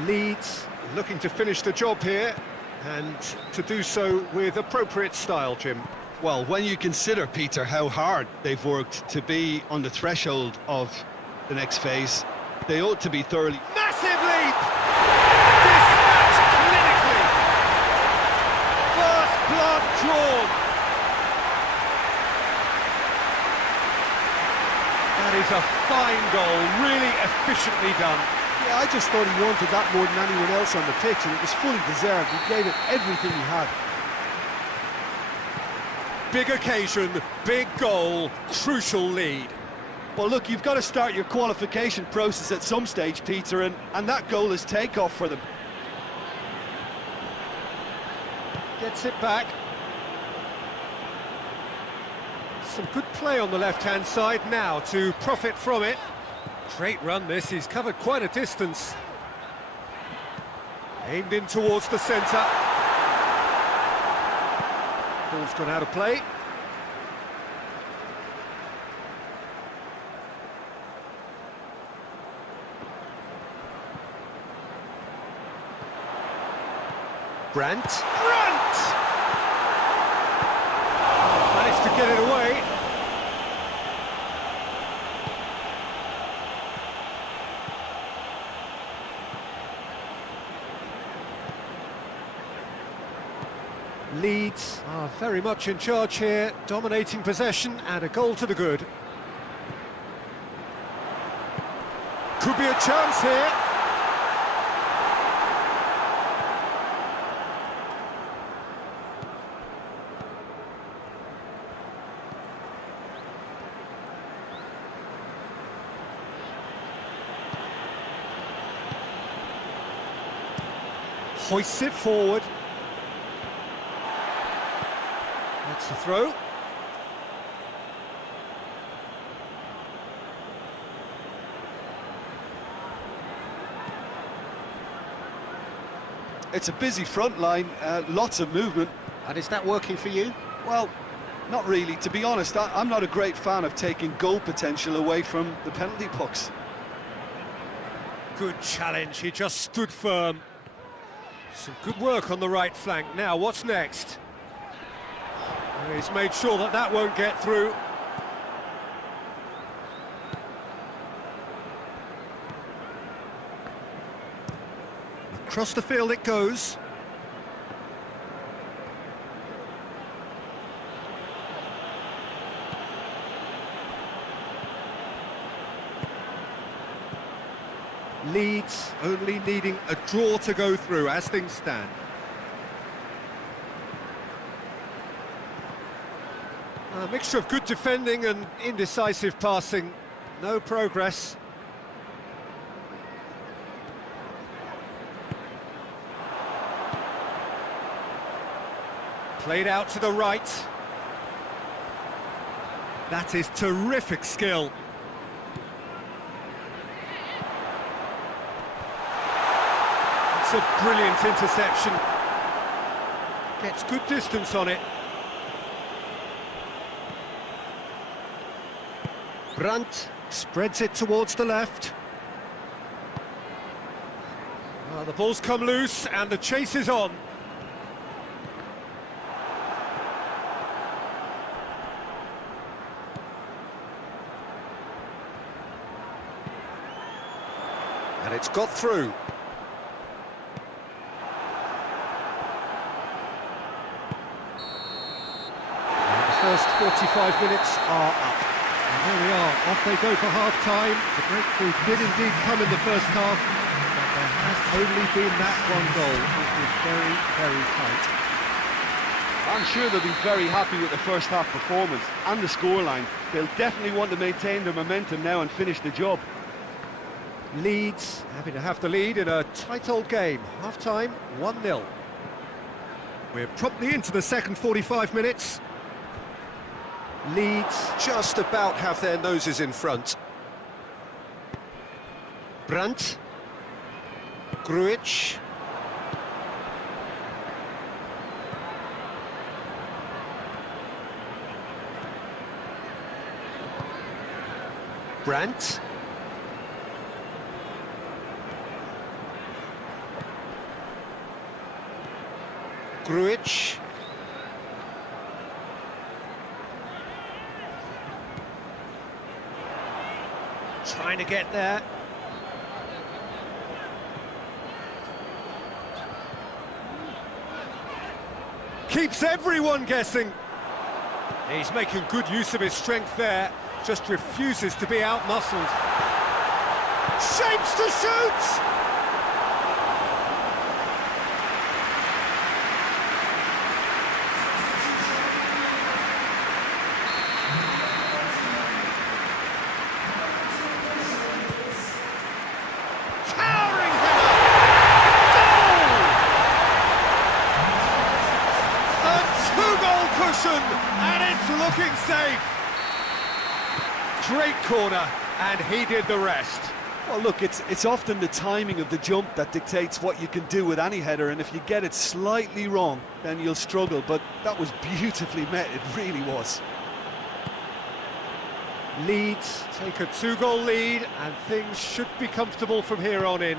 Leeds looking to finish the job here, and to do so with appropriate style, Jim. Well, when you consider, Peter, how hard they've worked to be on the threshold of the next phase, they ought to be thoroughly... Massive leap! Dispatched clinically! First blood drawn! That is a fine goal, really efficiently done. Yeah, I just thought he wanted that more than anyone else on the pitch, and it was fully deserved. He gave it everything he had. Big occasion, big goal, crucial lead. Well, look, you've got to start your qualification process at some stage, Peter, and that goal is takeoff for them. Gets it back. Some good play on the left-hand side now to profit from it. Great run this, he's covered quite a distance. Aimed in towards the centre. Ball's gone out of play. Brandt. Managed to get it away. Leeds are very much in charge here, dominating possession and a goal to the good. Could be a chance here. Hoists it forward. That's the throw. It's a busy front line, lots of movement. And is that working for you? Well, not really. To be honest, I'm not a great fan of taking goal potential away from the penalty box. Good challenge, he just stood firm. Some good work on the right flank. Now, what's next? He's made sure that that won't get through. Across the field it goes. Leeds only needing a draw to go through as things stand. A mixture of good defending and indecisive passing. No progress. Played out to the right. That is terrific skill. It's a brilliant interception. Gets good distance on it. Brandt spreads it towards the left. Well, the ball's come loose and the chase is on. And it's got through. And the first 45 minutes are up. And there we are, off they go for half-time. The breakthrough did indeed come in the first half, but there has only been that one goal. It was very, very tight. I'm sure they'll be very happy with the first half performance and the scoreline. They'll definitely want to maintain their momentum now and finish the job. Leeds happy to have the lead in a tight old game. Half-time, 1-0. We're promptly into the second 45 minutes. Leeds just about have their noses in front. Brandt. Grujic. Brandt. Grujic. Trying to get there. Keeps everyone guessing. He's making good use of his strength there. Just refuses to be outmuscled. Shapes to shoot! Towering header! Goal! A two-goal cushion, and it's looking safe. Great corner, and he did the rest. Well, look, it's often the timing of the jump that dictates what you can do with any header, and if you get it slightly wrong, then you'll struggle, but that was beautifully met, it really was. Leeds take a two-goal lead, and things should be comfortable from here on in.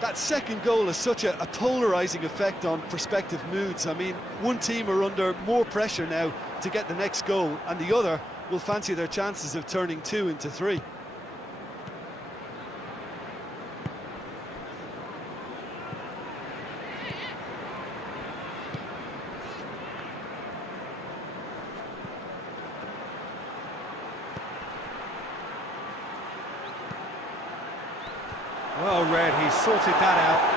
That second goal has such a polarising effect on prospective moods. I mean, one team are under more pressure now to get the next goal, and the other will fancy their chances of turning 2 into 3. Well read, he sorted that out.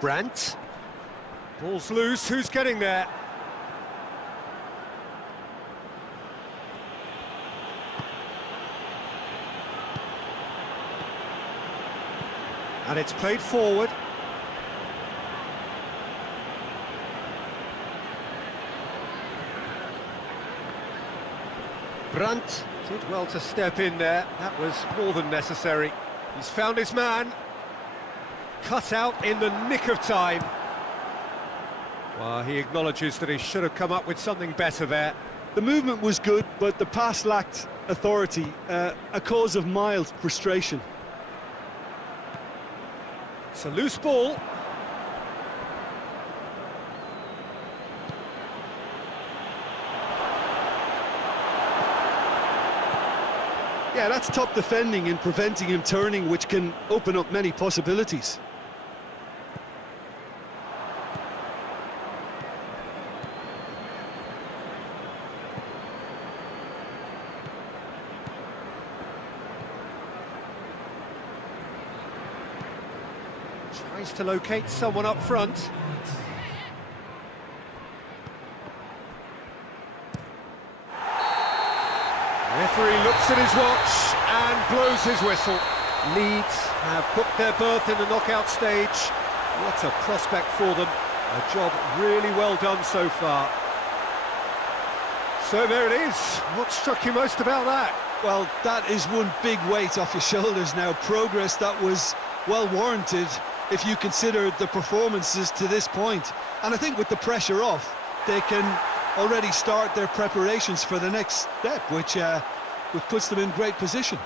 Brandt. Ball's loose, who's getting there? And it's played forward. Brandt did well to step in there. That was more than necessary. He's found his man. Cut out in the nick of time. Well, he acknowledges that he should have come up with something better there. The movement was good, but the pass lacked authority, a cause of mild frustration. It's a loose ball. Yeah, that's top defending and preventing him turning, which can open up many possibilities. Tries to locate someone up front. Referee looks at his watch and blows his whistle. Leeds have booked their berth in the knockout stage. What a prospect for them. A job really well done so far. So there it is. What struck you most about that? Well, that is one big weight off your shoulders now. Progress that was well warranted if you consider the performances to this point. And I think with the pressure off, they can already start their preparations for the next step, which puts them in great position.